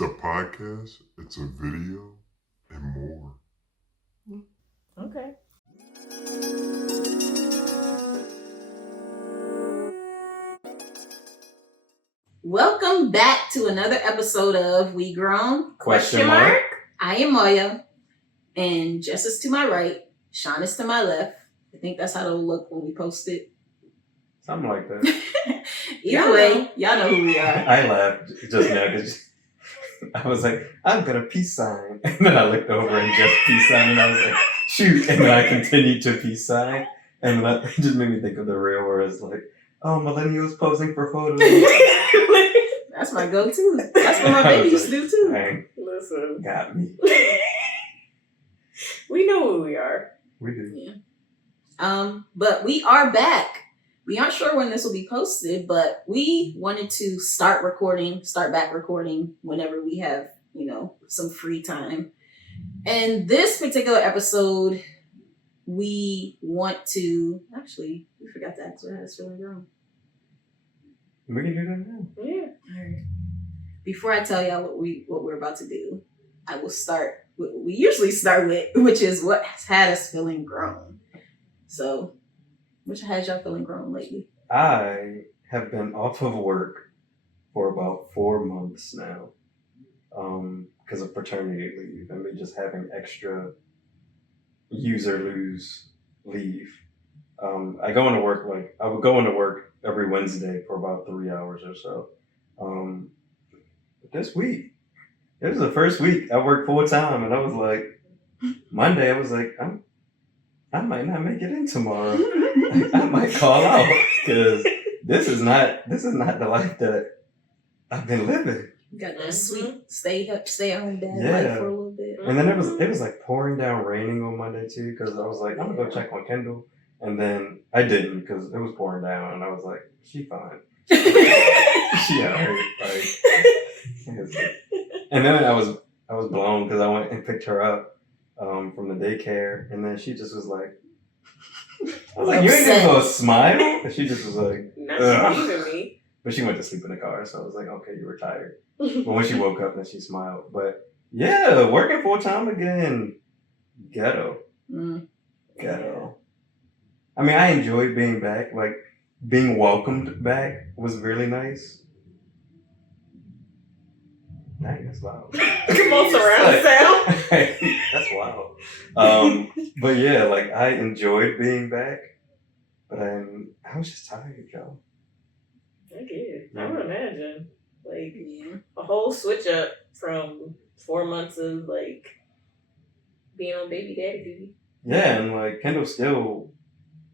It's a podcast, it's a video, and more. Okay. Welcome back to another episode of We GRWN? Question mark? I am Maya, and Jess is to my right, Sean is to my left. I think that's how it'll look when we post it. Something like that. Either way, y'all know who we are. I laughed just now because I was like, I'm gonna peace sign. And then I looked over and just peace sign, and I was like, shoot. And then I continued to peace sign. And then it just made me think of the real where it's like, oh, millennials posing for photos. That's my go-to. That's what my baby used to do too. Dang, Listen. got me. We know who we are. We do. Yeah. But we are back. We aren't sure when this will be posted, but we wanted to start back recording whenever we have, some free time. And this particular episode, we want to, we forgot to ask what has feeling grown. We can do that now. Yeah. All right. Before I tell y'all what we're about to do, I will start what we usually start with, which is what has had us feeling grown. So, which has y'all feeling grown lately? I have been off of work for about 4 months now because of paternity leave and me just having extra use or lose leave. I go into work I would go into work every Wednesday for about 3 hours or so. But this week, it was the first week I worked full time, and I was like, Monday I was like, I might not make it in tomorrow. I might call out because this is not the life that I've been living. Got that sweet stay at home dad Yeah. life for a little bit. And then it was like pouring down raining on Monday too, because I was like, I'm gonna go check on Kendall, and then I didn't because it was pouring down, and I was like, she fine. She alright. And then I was blown because I went and picked her up from the daycare, and then she just was like, I was like, you ain't even gonna smile? And she just was like, Not even me. but she went to sleep in the car, so I was like, okay, you were tired. But when she woke up, then she smiled. But yeah, working full time again, ghetto. Ghetto. I mean, I enjoyed being back. Like, being welcomed back was really nice. Dang, that's loud. Come on, surround sound. That's wild. But yeah, like, I enjoyed being back, but I was just tired, y'all. I get it. I would imagine. A whole switch up from 4 months of being on baby daddy duty. Yeah, and like Kendall's still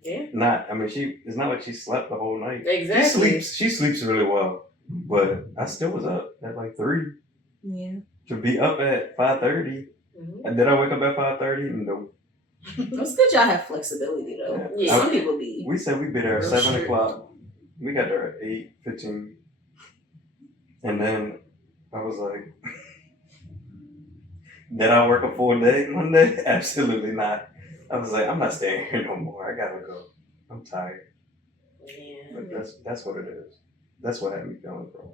it's not like she slept the whole night. Exactly. She sleeps really well, but I still was up at like 3. Yeah. To be up at 5:30. Mm-hmm. Did I wake up at 5:30? No. It's good y'all have flexibility though. Yeah. Some people be. We said we'd be there at Real 7 strict. o'clock. We got there at 8:15. And then I was like, did I work a full day Monday? Absolutely not. I was like, I'm not staying here no more. I gotta go. I'm tired. Yeah. But that's what it is. That's what had me feeling, bro.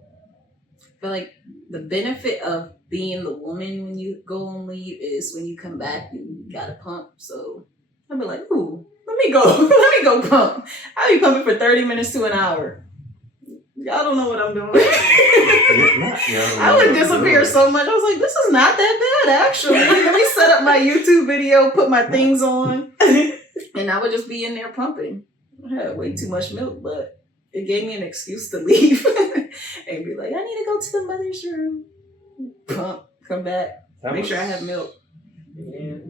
I feel like the benefit of being the woman when you go on leave is when you come back, you gotta pump. So I'll be like, ooh, let me go pump. I'll be pumping for 30 minutes to an hour. Y'all don't know what I'm doing. I would disappear so much. I was like, this is not that bad, actually. Let me set up my YouTube video, put my things on, and I would just be in there pumping. I had way too much milk, but it gave me an excuse to leave and be like, I need to go to the mother's room. Pump, come back, make sure I have milk. Yeah.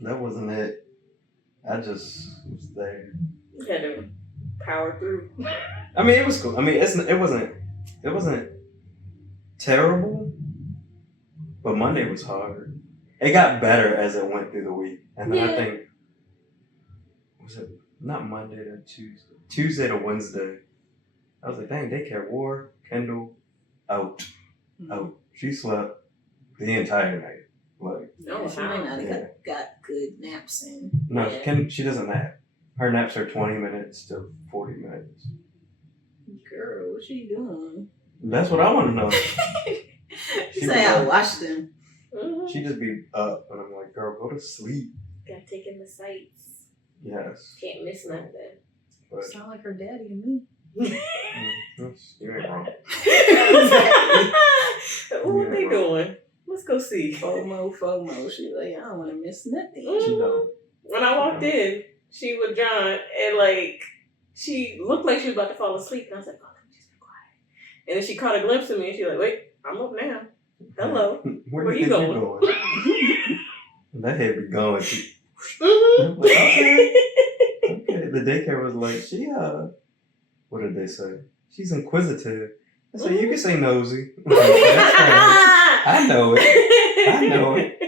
That wasn't it. I just was there. You had to power through. I mean, it was cool. I mean, it wasn't terrible, but Monday was hard. It got better as it went through the week, and then I think was it not Monday to Tuesday to Wednesday. I was like, dang, daycare wore Kendall out. She slept the entire night. She might not have got good naps in. No, she doesn't nap. Her naps are 20 minutes to 40 minutes. Girl, what's she doing? That's what I want to know. She say I washed them. Mm-hmm. She just be up, and I'm like, girl, go to sleep. Gotta take in the sights. Yes. Can't miss nothing. But Sound like her daddy to me. you ain't wrong. What they doing? Let's go see. FOMO. She's like, I don't want to miss nothing. She don't. When I walked in, she with John, and like she looked like she was about to fall asleep, and I was like, "Oh, let me just be quiet." And then she caught a glimpse of me, and she was like, "Wait, I'm up now. Hello, Where you think going?" That head be going. Too. Mm-hmm. Like, okay. The daycare was like, what did they say? She's inquisitive. I said, you can say nosy. That's fine. I know it.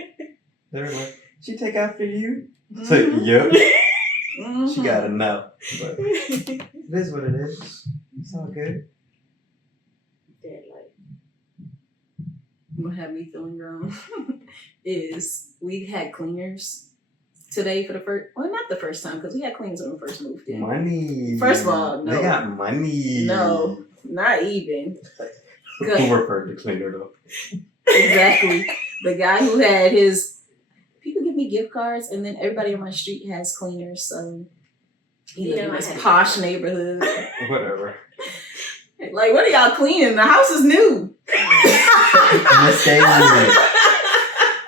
They're like, she take after you? So, yep. She gotta know. But it is what it is. It's all good. What had me feeling grown is we had cleaners today for the first, well, not the first time, because we had cleaners when we first moved in. Money. First of all, no. They got money. No, not even. Who referred to cleaner though? Exactly. The guy who had his, people give me gift cards, and then everybody on my street has cleaners, so he lives in this posh neighborhood. Whatever. Like, what are y'all cleaning? The house is new.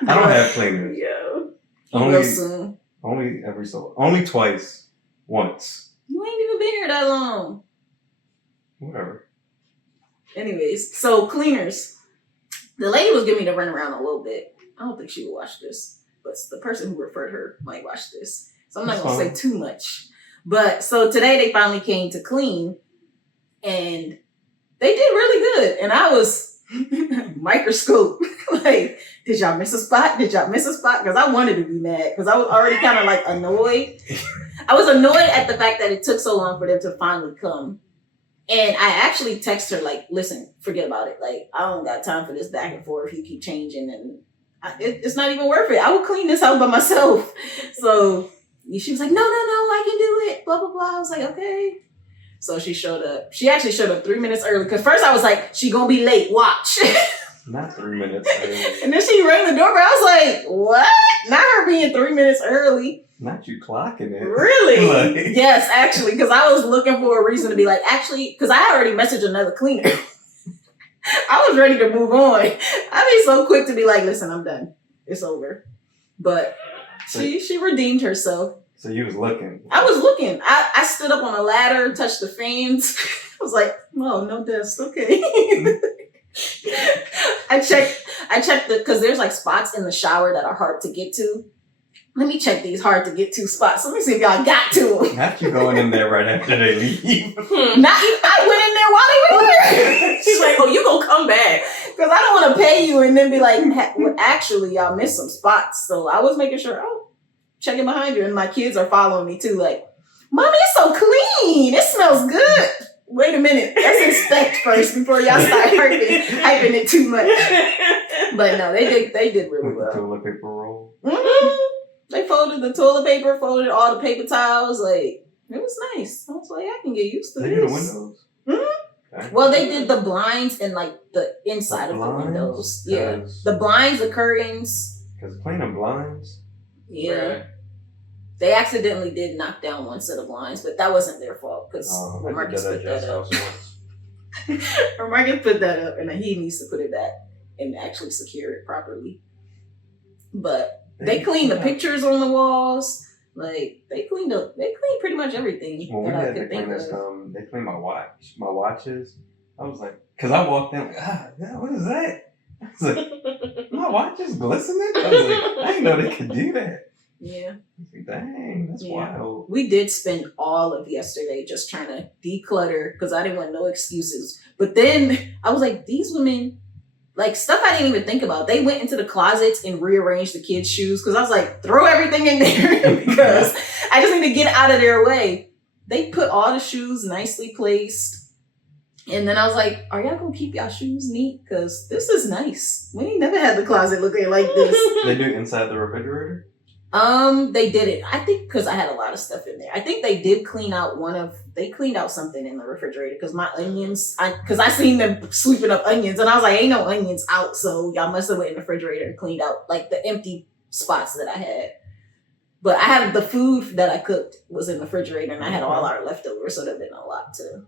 I don't have cleaners. Yo. Real soon. Only twice. Once. You ain't even been here that long. Whatever. Anyways, so cleaners. The lady was giving me the runaround a little bit. I don't think she would watch this, but the person who referred her might watch this. So I'm not going to say too much. But so today they finally came to clean, and they did really good. And I was microscope. Like, did y'all miss a spot? Because I wanted to be mad because I was already kind of like annoyed. I was annoyed at the fact that it took so long for them to finally come. And I actually text her like, listen, forget about it. Like, I don't got time for this back and forth. You keep changing and it's not even worth it. I will clean this house by myself. So she was like, no, I can do it. Blah, blah, blah. I was like, okay. So she showed up. She actually showed up 3 minutes early. Because first I was like, she gonna be late. Watch. Not 3 minutes early. And then she rang the doorbell. I was like, what? Not her being 3 minutes early. Not you clocking it. Really? Like... Yes, actually. Because I was looking for a reason to be like, actually, because I had already messaged another cleaner. I was ready to move on. I'd be so quick to be like, listen, I'm done. It's over. But she redeemed herself. So you was looking. I was looking. I stood up on a ladder, touched the fans. I was like, oh, no desk. Okay. I checked because there's like spots in the shower that are hard to get to. Let me check these hard to get to spots. Let me see if y'all got to them. Not you going in there right after they leave. Not even, I went in there while they were there. She's like, oh, you gonna come back. Because I don't want to pay you and then be like, well, actually, y'all missed some spots. So I was making sure, checking behind you. And my kids are following me too. Like, Mommy, it's so clean. It smells good. Wait a minute. Let's inspect first before y'all start hyping it too much. But no, they did really well. Toilet paper roll. Mm-hmm. They folded the toilet paper, folded all the paper towels. Like, it was nice. I was like, I can get used to They this. do the windows? Mm-hmm. Okay. Well, they did the blinds and like the inside of the windows. Yeah. The blinds, the curtains. Because cleaning blinds. Yeah. Right. They accidentally did knock down one set of blinds, but that wasn't their fault because Marcus put that up. Or Marcus put that up and he needs to put it back and actually secure it properly. But they cleaned the pictures on the walls. Like they cleaned pretty much everything When that we I had could the think cleaners of. come, they cleaned my watches. I was like, because I walked in, like, what is that? I was like, my watch is glistening? I was like, I didn't know they could do that. Yeah. Like, dang, that's wild. We did spend all of yesterday just trying to declutter because I didn't want no excuses. But then I was like, these women, like stuff I didn't even think about. They went into the closets and rearranged the kids' shoes because I was like, throw everything in there because I just need to get out of their way. They put all the shoes nicely placed. And then I was like, are y'all going to keep y'all shoes neat? Because this is nice. We ain't never had the closet looking like this. They do inside the refrigerator? They did it. I think because I had a lot of stuff in there. I think they did clean out they cleaned out something in the refrigerator because my onions, because I seen them sweeping up onions and I was like, ain't no onions out. So y'all must have went in the refrigerator and cleaned out like the empty spots that I had. But I had the food that I cooked was in the refrigerator and I had all our leftovers. So there'd been a lot too.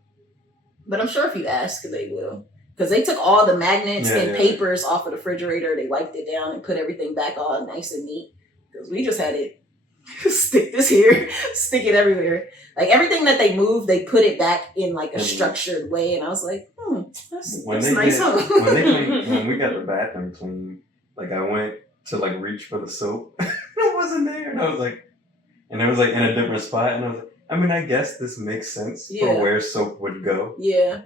But I'm sure if you ask, they will. Because they took all the magnets and papers off of the refrigerator. They wiped it down and put everything back all nice and neat. Because we just had it stick this here, stick it everywhere. Like everything that they moved, they put it back in like a structured way. And I was like, that's nice, huh? When we got the bathroom clean, like I went to like reach for the soap. It wasn't there. And I was like, and it was like in a different spot. And I was like, I mean, I guess this makes sense for where soap would go. Yeah.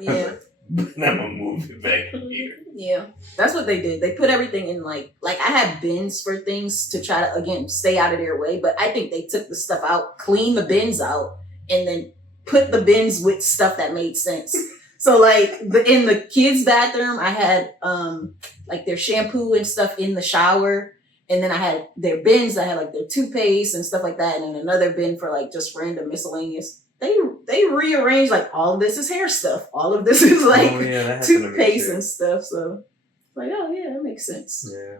Yeah. But I'm gonna move it back here. Yeah, that's what they did. They put everything in like I had bins for things to try to again stay out of their way. But I think they took the stuff out, cleaned the bins out, and then put the bins with stuff that made sense. So like in the kids' bathroom, I had like their shampoo and stuff in the shower. And then I had their bins that had like their toothpaste and stuff like that. And then another bin for like just random miscellaneous. They rearranged like all of this is hair stuff. All of this is like toothpaste and stuff. So like, oh yeah, that makes sense. Yeah.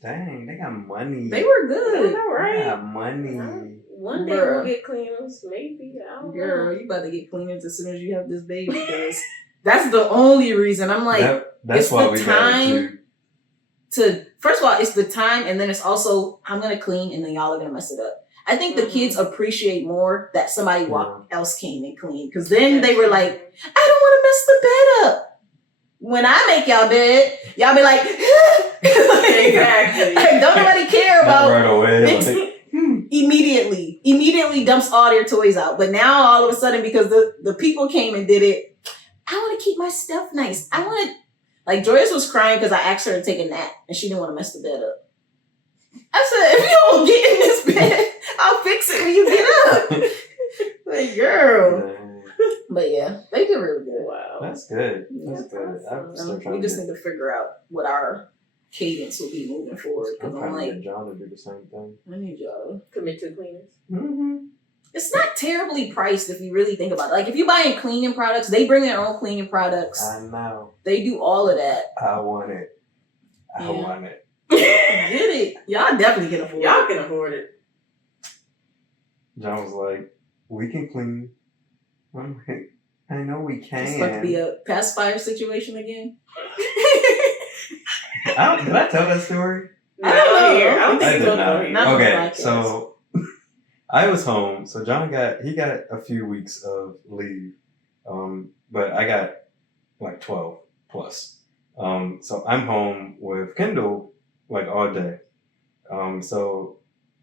Dang, they got money. They were good. I know, right? They got money. One day we'll get cleaners, maybe. I don't know. You about to get cleaners as soon as you have this baby because that's the only reason. I'm like, that's why we time to first of all, it's the time, and then it's also I'm gonna clean, and then y'all are gonna mess it up. I think the kids appreciate more that somebody else came and cleaned because then they were like, I don't want to mess the bed up. When I make y'all bed, y'all be like, exactly. Like, don't nobody care about right away. Immediately dumps all their toys out. But now all of a sudden, because the people came and did it, I want to keep my stuff nice. I want to, like Joyce was crying because I asked her to take a nap and she didn't want to mess the bed up. I said, if you don't get in this bed, I'll fix it when you get up. Like, girl. But yeah, they did really good. Wow. That's good. That's good. We just need to figure out what our cadence will be moving forward. I'm trying to get John to do the same thing. I need y'all to commit to cleaners. Mm-hmm. It's not terribly priced if you really think about it. Like if you're buying cleaning products, they bring their own cleaning products. I know. They do all of that. I want it. I want it. Get it. Y'all definitely can afford it. Y'all can afford it. John was like, we can clean. I'm like, I know we can. It's about to be a pacifier situation again. Did I tell that story? I don't know. I don't think I did not. Okay, podcast. so I was home. So John got a few weeks of leave, but I got like 12 plus. So I'm home with Kendall like all day. So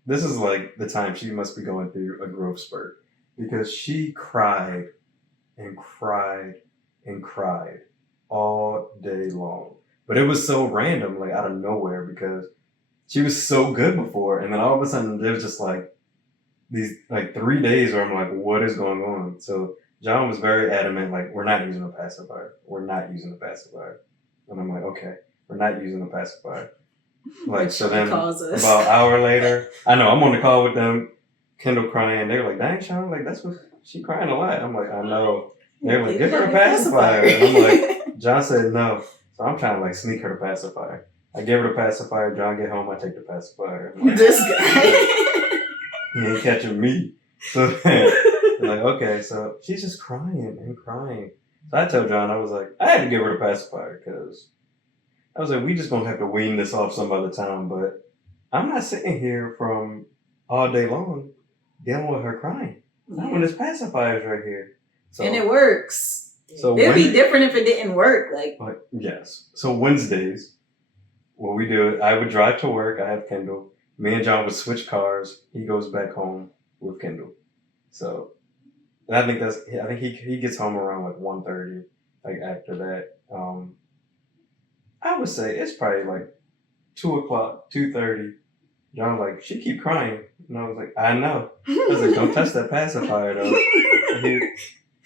this is like the time she must be going through a growth spurt because she cried and cried and cried all day long. But it was so random, like out of nowhere, because she was so good before, and then all of a sudden there was just like these like 3 days where I'm like, what is going on? So John was very adamant, like, we're not using a pacifier. We're not using a pacifier. And I'm like, okay, we're not using a pacifier. Like, so then about an hour later, I know, I'm on the call with them, Kendall crying. They were like, dang, Sean, like, that's what, she crying a lot. I'm like, I know. They were like, give her a pacifier. And I'm like, John said no. So I'm trying to like sneak her the pacifier. I give her the pacifier. John get home, I take the pacifier. Like, this guy. He ain't catching me. So then, like, okay, so she's just crying and crying. So I told John, I was like, I had to give her the pacifier because I was like, we just gonna have to wean this off some other time. But I'm not sitting here from all day long dealing with her crying. Not when this pacifier's right here. So, and it works. So it'd be different if it didn't work. Like yes. So Wednesdays, what we do, I would drive to work. I have Kendall. Me and John would switch cars. He goes back home with Kendall. So, and I think he gets home around like 1:30. Like after that, I would say it's probably like 2:00, 2:30. John was like, she keep crying, and I was like, I know. I was like, don't touch that pacifier though. And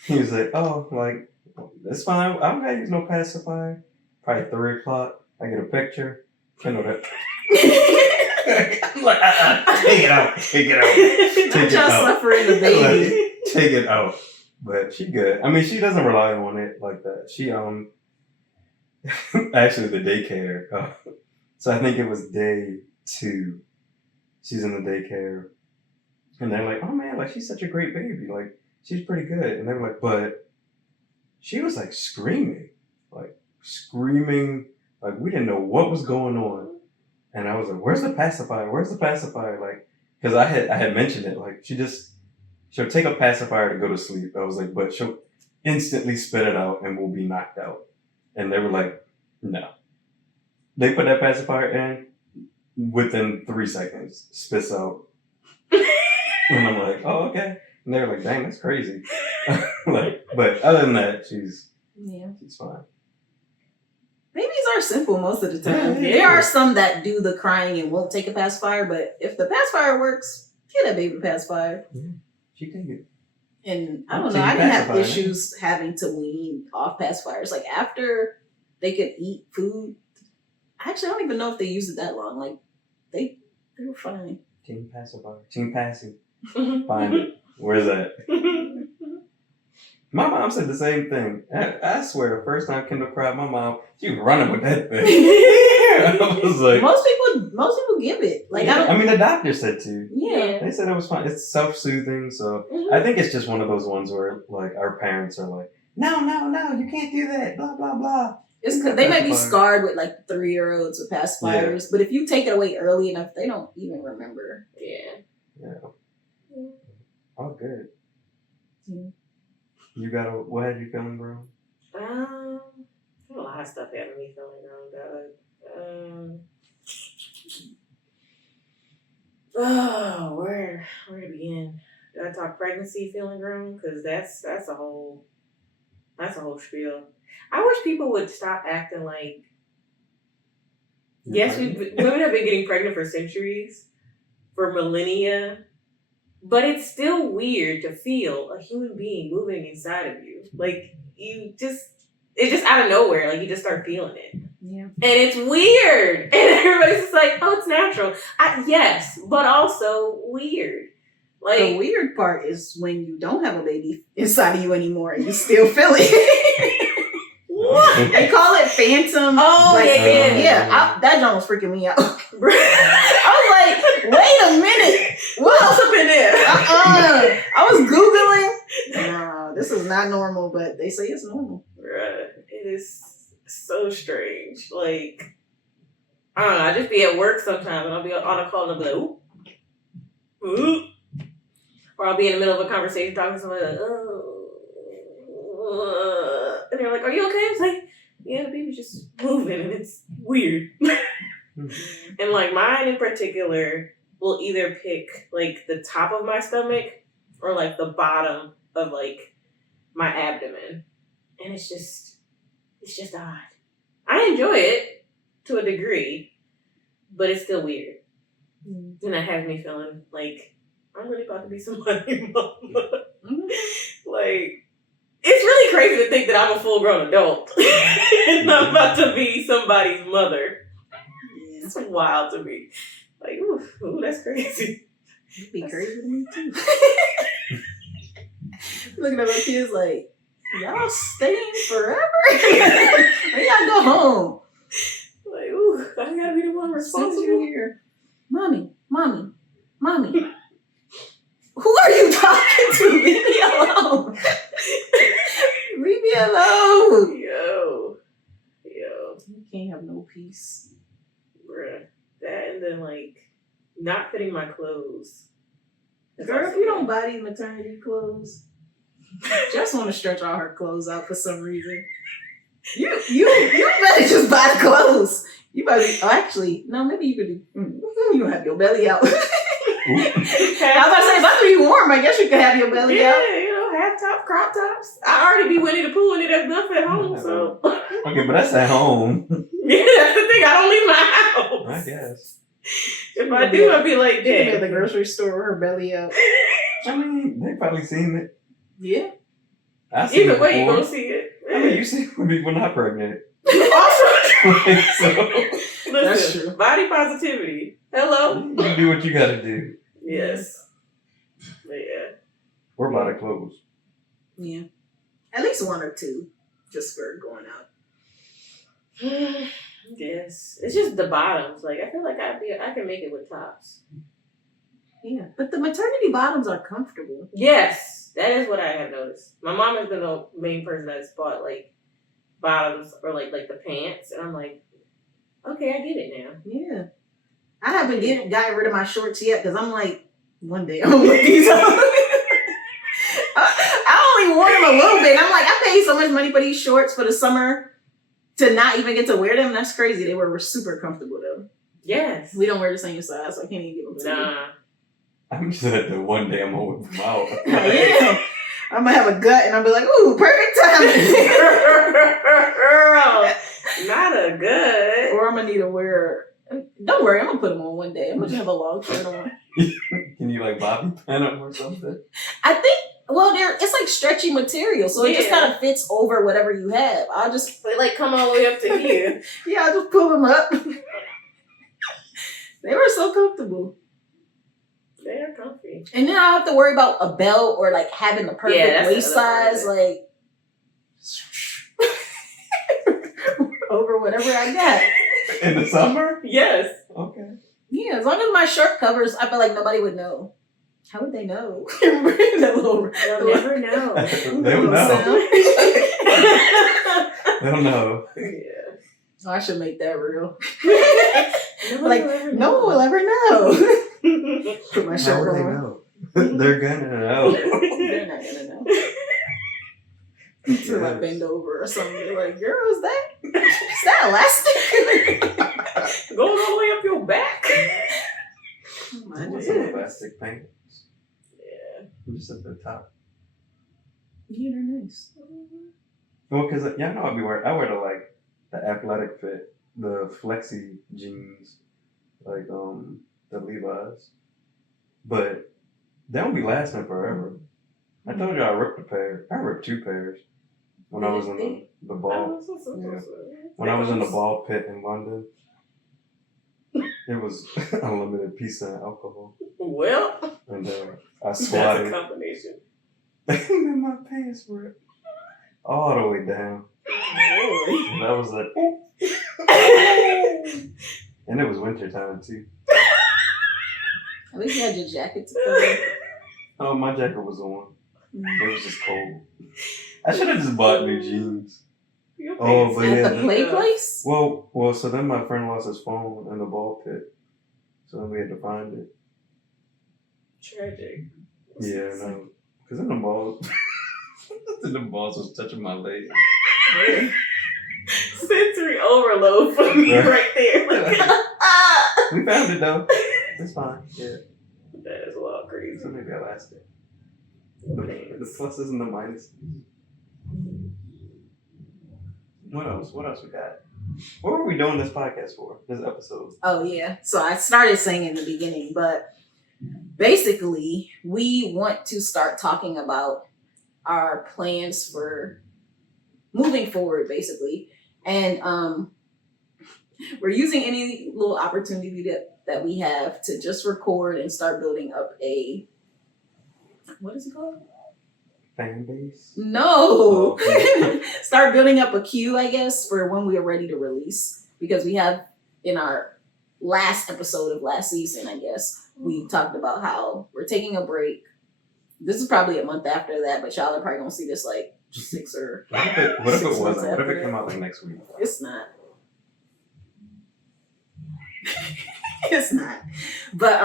he was like, oh, like, it's fine. I don't gotta use no pacifier. Probably 3:00. I get a picture. Kendall that. I'm like, take it out. Take it out. Not Take it y'all out. suffering the baby. Like, take it out. But she good. I mean, she doesn't rely on it like that. She actually the daycare. So I think it was day 2. She's in the daycare, and they're like, "Oh man, like she's such a great baby. Like she's pretty good." And they were like, "But she was like screaming, like we didn't know what was going on." And I was like, "Where's the pacifier? Where's the pacifier?" Like, because I had mentioned it. Like she'll take a pacifier to go to sleep. I was like, but she'll instantly spit it out and will be knocked out. And they were like, no. They put that pacifier in, within 3 seconds, spits out. And I'm like, oh, okay. And they were like, dang, that's crazy. Like, but other than that, she's fine. Babies are simple most of the time. Yeah, There are some that do the crying and won't take a pacifier, but if the pacifier works, get that baby a pacifier. Yeah, she can get. And I don't So know, you I didn't have pacify, issues having to wean off pacifiers. Like after they could eat food, actually I don't even know if they used it that long. Like they were fine. Team pacifier. Team passing. Find it. Where's that? My mom said the same thing. I swear, the first time Kendall cried, my mom, she was running with that thing. I was like, most people give it. Like yeah. I don't. I mean, the doctor said too. Yeah. They said it was fine. It's self-soothing, so Mhm. I think it's just one of those ones where like our parents are like, no, you can't do that. Blah blah blah. It's because they might be Pacifier. scarred with like 3-year-olds with pacifiers, but if you take it away early enough, they don't even remember. Yeah. Oh, good. Yeah. You what had you feeling, bro? A lot of stuff having me feeling grown, where to begin? Did I talk pregnancy feeling grown? Because that's a whole spiel. I wish people would stop acting like. Yes, women have been getting pregnant for centuries, for millennia, but it's still weird to feel a human being moving inside of you. Like it's just out of nowhere. Like you just start feeling it. Yeah. And it's weird. And everybody's just like, oh, it's natural. Yes, but also weird. Like The weird part is when you don't have a baby inside of you anymore and you still feel it. what? They call it Fantom. Oh, yeah. That John was freaking me out. I was like, wait a minute. What else up in there? I was Googling. Nah, this is not normal, but they say it's normal. Bruh, it is so strange. Like, I don't know, I just be at work sometimes and I'll be on a call and I'll be like, ooh. Ooh. Or I'll be in the middle of a conversation talking to somebody like, and they're like, are you okay? I was like, yeah, the baby's just moving and it's weird. And like mine in particular will either pick like the top of my stomach or like the bottom of like my abdomen. And it's just odd. I enjoy it to a degree, but it's still weird. And that has me feeling like I'm really about to be somebody's mama. Like, it's really crazy to think that I'm a full-grown adult and I'm about to be somebody's mother. Yeah. It's wild to me. Like, ooh, that's crazy. It'd be crazy to me too. Looking at my kids like, y'all staying forever? We gotta go home. Like, ooh, I gotta be the one responsible. Here. Mommy. Who are you talking to? Leave me alone. Leave me alone. Yo. You can't have no peace. Bruh. That and then like not fitting my clothes. Girl, if you don't buy these maternity clothes, just want to stretch all her clothes out for some reason. You better just buy the clothes. You better. Oh, actually, no. Maybe you could. You don't have your belly out. I was about to say, if that's to be warm, I guess you could have your belly out. Yeah, half top, crop tops. I already be Winnie the Pooh and it has enough at home, so. Okay, but that's at home. Yeah, that's the thing. I don't leave my house. I guess. If I do, I'd be like, She could be at damn. the grocery store with her belly out. I mean, they probably seen it. Yeah. I seen Either it way, you before. gonna see it. I mean, you see people not pregnant. Also, Like, so Listen, That's true. body positivity. Hello. you do what you gotta do. Yes. But yeah. We're about to close. Yeah. At least one or two, just for going out. Yes. It's just the bottoms. Like I feel like I can make it with tops. Yeah. But the maternity bottoms are comfortable. Yes, that is what I have noticed. My mom has been the main person that's bought like bottoms or like the pants, and I'm like, okay, I get it now. Yeah. I haven't gotten rid of my shorts yet because I'm like, one day I'm gonna put these on. I only wore them a little bit. I'm like, I paid so much money for these shorts for the summer to not even get to wear them. That's crazy. They were super comfortable though. Yes. We don't wear the same size, so I can't even give them to you. Nah. I'm just at the one day I'm gonna whip them out. Yeah. I'm gonna have a gut and I'll be like, ooh, perfect timing. Girl, not a good. Or I'm gonna need to wear. Don't worry, I'm gonna put them on one day. I'm gonna just have a long shirt on. Can you like bobby pin them or something? I think. Well, it's like stretchy material, so it just Yeah. kind of fits over whatever you have. I'll just They like come all the way up to here. yeah, I'll just pull them up. They were so comfortable. They are comfy. And then I don't have to worry about a belt or like having the perfect that's waist the other size, part like over whatever I got. In the summer? Yes. Okay. Yeah, as long as my shirt covers, I feel like nobody would know. How would they know? That little, They'll never know. They'll know. sound. They'll know. Yeah. Oh, I should make that real. Nobody Like, will ever no one know. will ever know. Put my How shirt would they on. know? They're gonna know. They're not gonna know. Until I Yes. bend over or something. They're like, girl, is that elastic? Going all the way up your back. Mine What's is. some elastic pants? Yeah. Just at the top. Yeah, they're nice. Well, cause y'all know I wear the athletic fit, the flexi jeans, like the Levi's, but they don't be lasting forever. I told you I ripped a pair. I ripped 2 pairs when I was in the ball. When I was in the ball pit in London, it was unlimited pizza and alcohol, Well, and I that's a squatted, combination. and my pants were all the way down. And I was like, and it was winter time too. At least you had your jacket to cover. Oh, my jacket was on. Mm. It was just cold. I should have just bought new jeans. Your Oh, pants but At yeah. the play place? Well, so then my friend lost his phone in the ball pit, so then we had to find it. Tragic. Yeah, no, because then the balls, then the balls was touching my leg. Sensory overload for me right there. We found it though. It's fine. Yeah, That is wild crazy. so maybe I lasted. The pluses and the minuses. What else? What else we got? What were we doing this podcast for? This episode? Oh, yeah. So I started saying in the beginning, but basically, we want to start talking about our plans for moving forward, basically. And we're using any little opportunity that we have to just record and start building up a, what is it called? Fan base? No. Oh. Start building up a queue, I guess, for when we are ready to release. Because we have, in our last episode of last season, I guess, we talked about how we're taking a break. This is probably a month after that, but y'all are probably going to see this like 6 or... What if it 6 months wasn't? What if after it came that. out like next week? It's not. It's not. But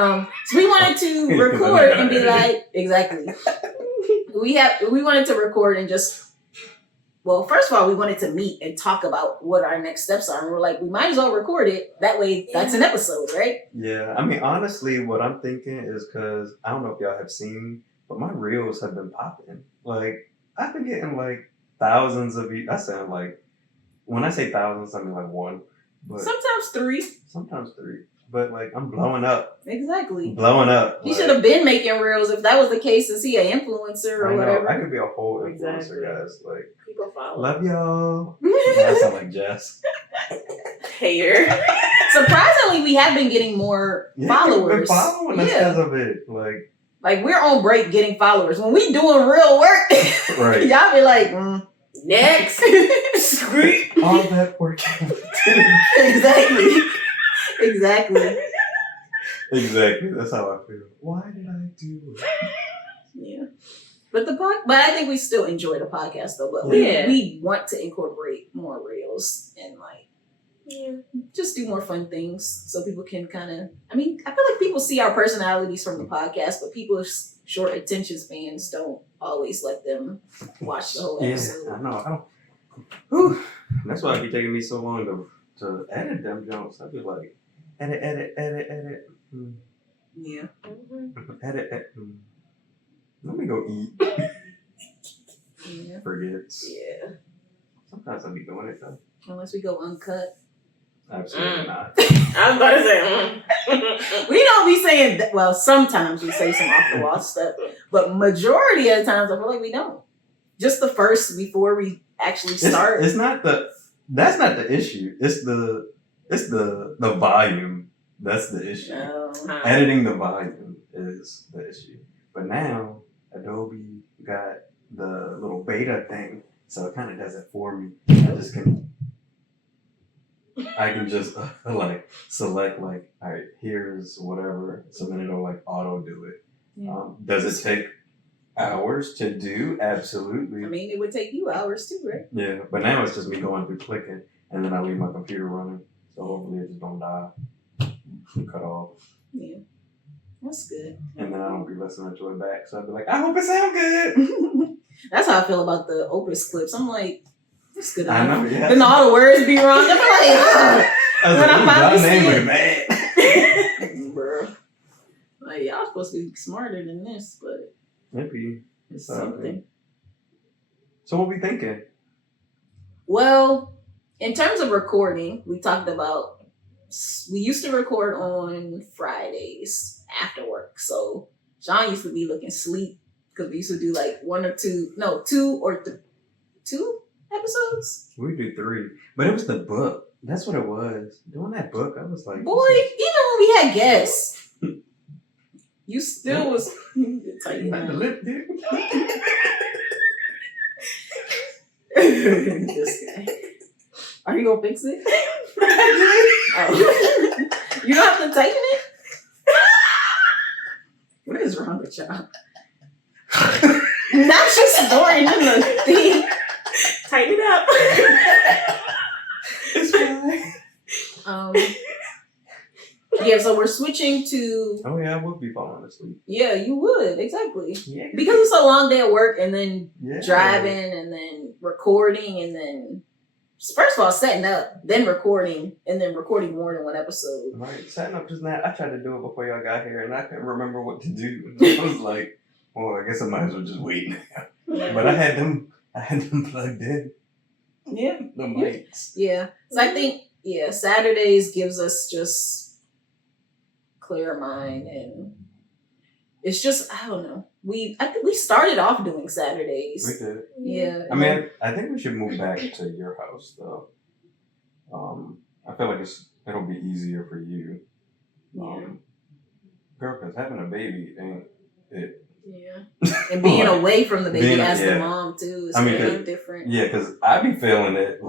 so we wanted to record and be like, exactly. We wanted to record and just, well, first of all, we wanted to meet and talk about what our next steps are. And we're like, we might as well record it. That way, that's an episode, right? Yeah, I mean, honestly, what I'm thinking is because I don't know if y'all have seen, but my reels have been popping. Like, I've been getting like thousands of views. I sound like, when I say thousands, I mean like 1. But Sometimes 3. sometimes 3. But like, I'm blowing up. Exactly. Blowing up. He like, should have been making reels. If that was the case, is he an influencer or I know, whatever? I could be a whole influencer, Exactly. guys. Like, People follow. love y'all. I sound like Jess. Hater. Surprisingly, we have been getting more followers. Been following us because of it. Like we're on break getting followers. When we doing real work, Right. y'all be like, Next. Scream. All that work. Exactly. Exactly. That's how I feel. Why did I do it? Yeah. But I think we still enjoy the podcast though. But Yeah. we want to incorporate more reels and just do more fun things so people can kind of. I mean, I feel like people see our personalities from the podcast, but people's short attention spans don't always let them watch the whole episode. Yeah, I know. Whew. That's why it be taking me so long to edit them jokes. I'd be like, edit. Yeah. Edit. Let me go eat. Yeah. Forgets. Yeah. Sometimes I be doing it though. Unless we go uncut. Absolutely not. I was about to say, We don't be saying that. Well, sometimes we say some off the wall stuff, but majority of the times I feel like we don't. Just the first before we actually start. It's not that's not the issue. It's the volume. That's the issue. Editing the volume is the issue. But now Adobe got the little beta thing, so it kind of does it for me. I can just select all right, here's whatever, so then it'll auto do it. Yeah. Does it take hours to do? Absolutely. I mean, it would take you hours too, right? Yeah, but now it's just me going through clicking, and then I leave my computer running, so hopefully it just don't die, cut off. Yeah, that's good. And then I don't be listening to it back, so I'd be like, I hope it sound good. That's how I feel about the Opus clips. I'm like, it's good enough. I know, yeah. Then all the words be wrong. I'm like, when I finally see it. mad. Bro. Like, y'all supposed to be smarter than this, but Maybe. it's something. So what we thinking? Well, in terms of recording, we talked about, we used to record on Fridays after work. So Sean used to be looking sleep because we used to do two episodes. We do 3. But it was the book. That's what it was. Doing that book, I was like, Boy, even when we had guests, you still was tighten not the up. lip, dude. This guy. Are you gonna fix it? Oh. You don't have to tighten it? What is wrong with y'all? Not just snoring in the thing. Tighten it up. It's fine. Yeah, so we're switching to. Oh yeah, I would be falling asleep. Yeah, you would, exactly. Yeah. Because it's a long day at work and then Yeah. driving and then recording and then, first of all, setting up, then recording, and then recording more than one episode. Right, setting up just now. I tried to do it before y'all got here, and I couldn't remember what to do. I was like, well, I guess I might as well just wait now. But I had them plugged in. Yeah. The mics. Yeah. So I think, Saturdays gives us just clear mind, and it's just, I don't know. I think we started off doing Saturdays. We did. Yeah. I mean, I think we should move back to your house though. I feel like it'll be easier for you. Girl, because having a baby ain't it. Yeah. And being away from the baby as the yeah. mom too is very different. Yeah, because I be feeling it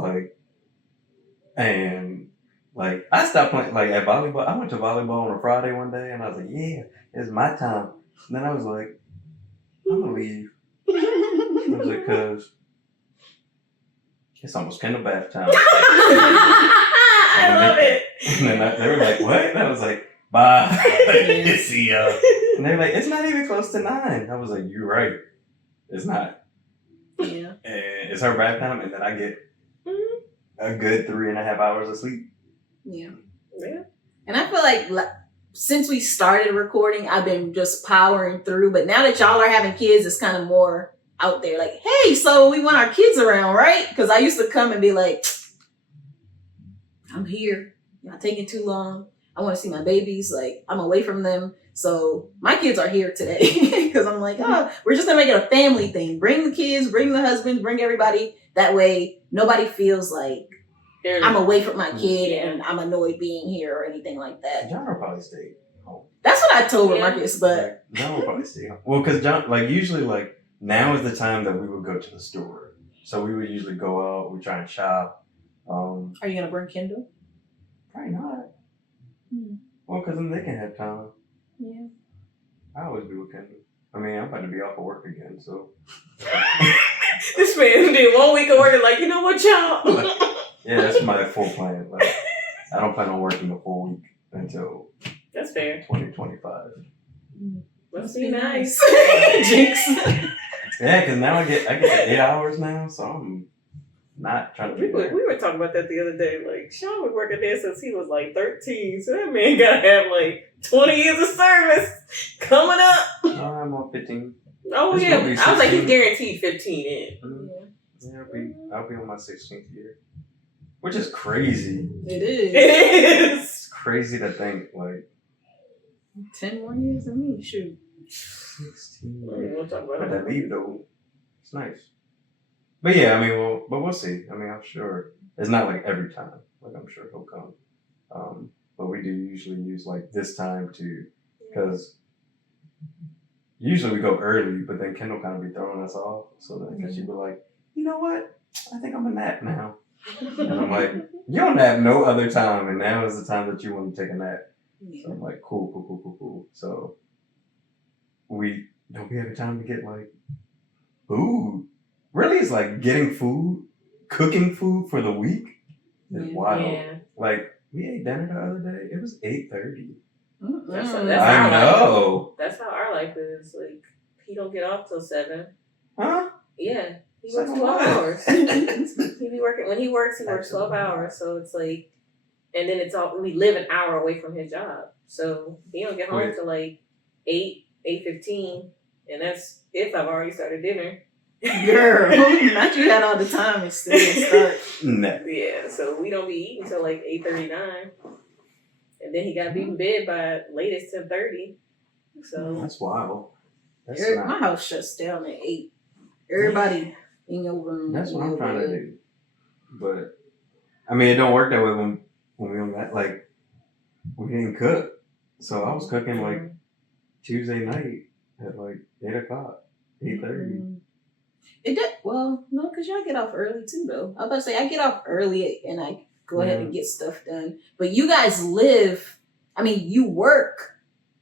and I stopped playing at volleyball. I went to volleyball on a Friday one day, and I was like, yeah, it's my time. And then I was like, I'm gonna leave. I was like, cause it's almost kind of bath time. I love it. And then they were like, what? And I was like, bye. See ya. And they were like, it's not even close to 9. I was like, you're right. It's not. Yeah. And it's her bath time, and then I get a good 3.5 hours of sleep. Yeah. Yeah. And I feel like since we started recording, I've been just powering through. But now that y'all are having kids, it's kind of more out there. Like, hey, so we want our kids around, right? Because I used to come and be like, I'm here. Y'all taking too long. I want to see my babies. Like, I'm away from them. So my kids are here today because I'm like, we're just going to make it a family thing. Bring the kids, bring the husbands, bring everybody. That way, nobody feels like I'm away from my kid and I'm annoyed being here or anything like that. John will probably stay home. That's what I told Marcus, but Like, John will probably stay home. Well, because John, like, usually, like, now is the time that we would go to the store. So we would usually go out, we try and shop. Are you gonna bring Kendall? Probably not. Well, because then they can have time. Yeah. I always be with Kendall. I mean, I'm about to be off of work again, so. This man did 1 week of work and like, you know what, y'all? Yeah, that's my full plan. Like, I don't plan on working a full week until That's fair. 2025. Must be nice. Jinx. Yeah, because now I get 8 hours now, so I'm not trying to We be were, there. we were talking about that the other day. Like, Sean was working there since he was like 13. So that man gotta have like 20 years of service coming up. No, I'm on 15. Oh, This yeah. will be I was like, he's 16. guaranteed 15 in. Yeah, I'll be on my 16th year. Which is crazy. It is. It is. It's crazy to think, like, 10 more years than me. Shoot. 16 I don't years. want to talk about But that it. leave, though, it's nice. But yeah, I mean, we'll see. I mean, I'm sure. It's not like every time. Like, I'm sure he'll come. But we do usually use, like, this time to, because usually we go early, but then Kendall kind of be throwing us off. So then, because she'd be like, you know what? I think I'm a nap now. And I'm like, you don't nap no other time, and now is the time that you want to take a nap. So I'm like, cool. So we don't be having time to get like food. Really, it's like getting food, cooking food for the week is wild. Yeah. Like we ate dinner the other day. It was 8:30. That's I our know. That's how our life is. Like, he don't get off till 7. Huh? Yeah. He Seven works 12 what? hours. He be working, when he works 12 hours. So it's like, and then it's all, we live an hour away from his job. So he don't get home Wait. till like 8:15. And that's if I've already started dinner. Girl, not you had all the time and still didn't start. Nah. Yeah, so we don't be eating till like 8:39. And then he got to be in bed by latest 10:30. So That's wild. That's My not. house shuts down at 8. Everybody in your room. That's what I'm trying to do. But I mean, it don't work that way when we don't got like we didn't cook. So I was cooking like Tuesday night at like 8:00, 8:30. It did well, no, because y'all get off early too, though. I was about to say I get off early and I go ahead and get stuff done. But you guys live, I mean, you work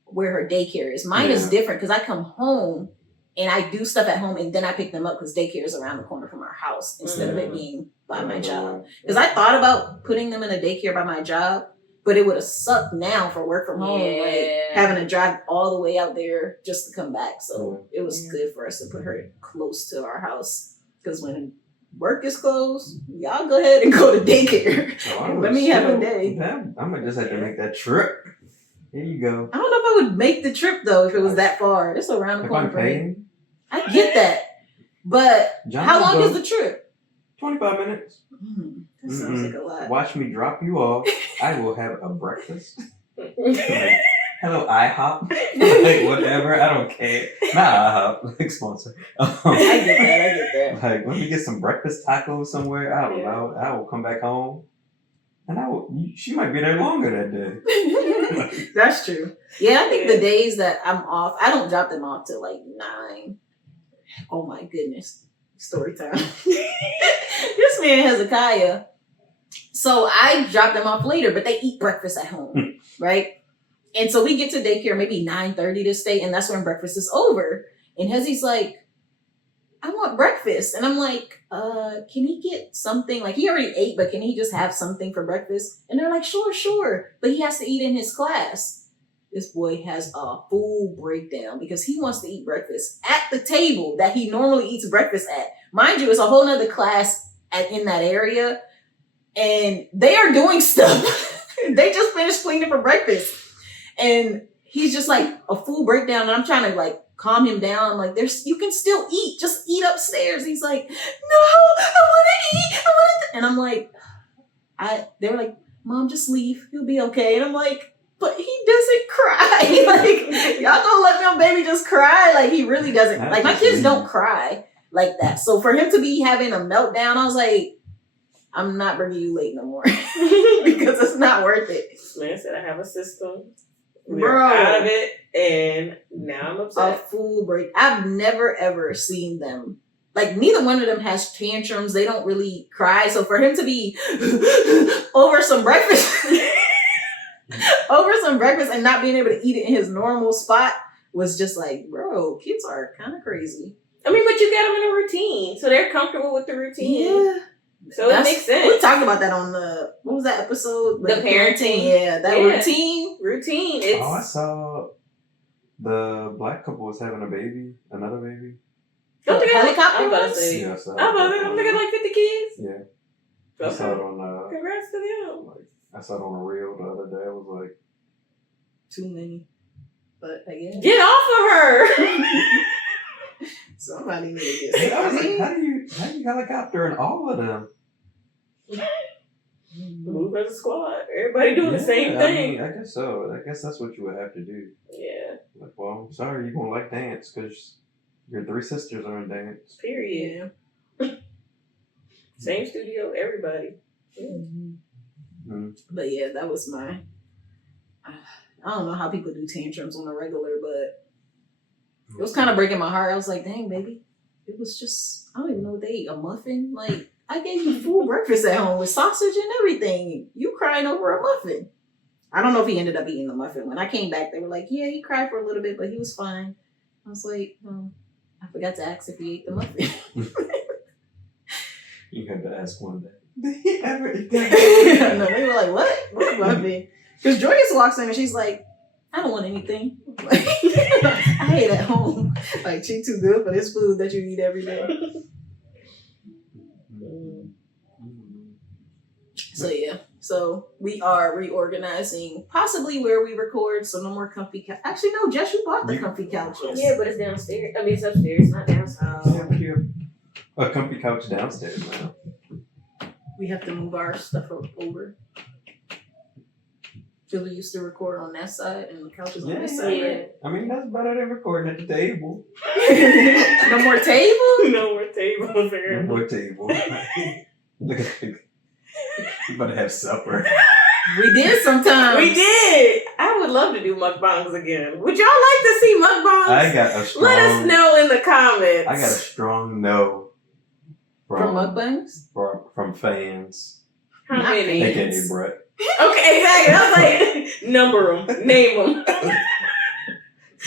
where her daycare is. Mine is different because I come home and I do stuff at home and then I pick them up because daycare is around the corner from our house instead of it being by my job. Because I thought about putting them in a daycare by my job, but it would have sucked now for work from home, like having to drive all the way out there just to come back. So it was good for us to put her close to our house because when work is closed, y'all go ahead and go to daycare. Let me have a day. I might just have to make that trip. Here you go. I don't know if I would make the trip though if it was that far. It's around the If corner I'm for me. paying, I get that, but John how will long go is the trip? 25 minutes. That sounds like a lot. Watch me drop you off. I will have a breakfast. Like, hello, IHOP. Like, whatever. I don't care. Not IHOP. Like, sponsor. I get that. Like, let me get some breakfast tacos somewhere. I don't know. I will come back home. And she might be there longer that day. That's true. Yeah, I think the days that I'm off, I don't drop them off till like 9. Oh my goodness. Story time. This man Hezekiah. So I drop them off later, but they eat breakfast at home, right? And so we get to daycare maybe 9:30 to stay, and that's when breakfast is over. And Heze's like, I want breakfast. And I'm like, can he get something? Like, he already ate, but can he just have something for breakfast? And they're like, sure. But he has to eat in his class. This boy has a full breakdown because he wants to eat breakfast at the table that he normally eats breakfast at. Mind you, it's a whole nother class in that area. And they are doing stuff. They just finished cleaning for breakfast. And he's just like a full breakdown. And I'm trying to like calm him down. I'm like, you can still eat. Just eat upstairs. He's like, no, I want to eat. And I'm like, they were like, Mom, just leave. He'll be okay. And I'm like, but he doesn't cry. Like, y'all gonna let my baby just cry? Like, he really doesn't. Like, my kids don't cry like that. So for him to be having a meltdown, I was like, I'm not bringing you late no more because it's not worth it. This man said I have a system. We're Bro. out of it, and now I'm A upset. full break. I've never ever seen them. Like, neither one of them has tantrums. They don't really cry. So for him to be over some breakfast, and not being able to eat it in his normal spot was just like, bro, kids are kind of crazy. I mean, but you get them in a routine, so they're comfortable with the routine. Yeah. So it makes sense. We talked about that on what was that episode? The parenting. Yeah, that routine. It's I saw the black couple was having a baby, another baby. Don't think Helicopter I'm about to ones? say. Yeah, I saw I'm thinking like 50 kids. Yeah. I saw it on Congrats to them. I saw it on a reel the other day. I was like, too many. But I guess Get off of her. somebody need to get I was like, started. how do you helicopter in all of them? Move as a squad. Everybody doing the same thing. I guess so. I guess that's what you would have to do. Yeah. Like, well, I'm sorry, you won't like dance because your 3 sisters are in dance. Period. Yeah. Same studio. Everybody. Mm-hmm. But yeah, that was my. I don't know how people do tantrums on a regular, but it was kind of breaking my heart. I was like, dang, baby. It was just, I don't even know what they ate. A muffin? Like, I gave you full breakfast at home with sausage and everything. You crying over a muffin. I don't know if he ended up eating the muffin. When I came back, they were like, yeah, he cried for a little bit, but he was fine. I was like, I forgot to ask if he ate the muffin. You had to ask one day. Did he ever eat No, that? they were like, what? What muffin? Because Joyce walks in and she's like, I don't want anything. I ate at home. Like, she too good for this food that you eat every day. So yeah, so we are reorganizing possibly where we record, so no more comfy couch. Actually, no, Jess, you bought the comfy couches. Yeah, but it's downstairs. I mean, it's upstairs, not downstairs. A comfy couch downstairs now. We have to move our stuff over. Because we used to record on that side and the couch is on this side. Yeah. I mean, that's better than recording at the table. No more table? No more tables. No more table. Look at you. You better have supper. We did sometimes. We did. I would love to do mukbangs again. Would y'all like to see mukbangs? I got a strong. Let us know in the comments. I got a strong no From mukbangs? from fans. How Not many? fans. AKA Brett. Okay, exactly. I was like, number them, name them.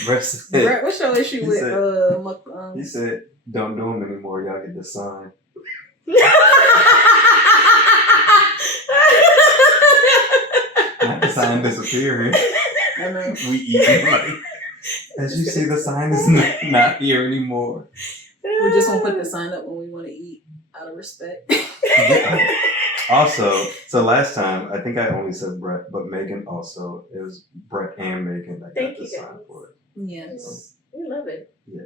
Brett said, Brett, what's your issue He with said- mukbangs? he said, don't do them anymore. Y'all get the sign. Not the sign disappearing. I know. We eat like, as you see, the sign is not here anymore. We just won't put the sign up when we want to eat out of respect. Yeah. Also, so last time, I think I only said Brett, but Megan also, it was Brett and Megan that Thank got the you, sign guys. for it. Yes. We love it. Yeah.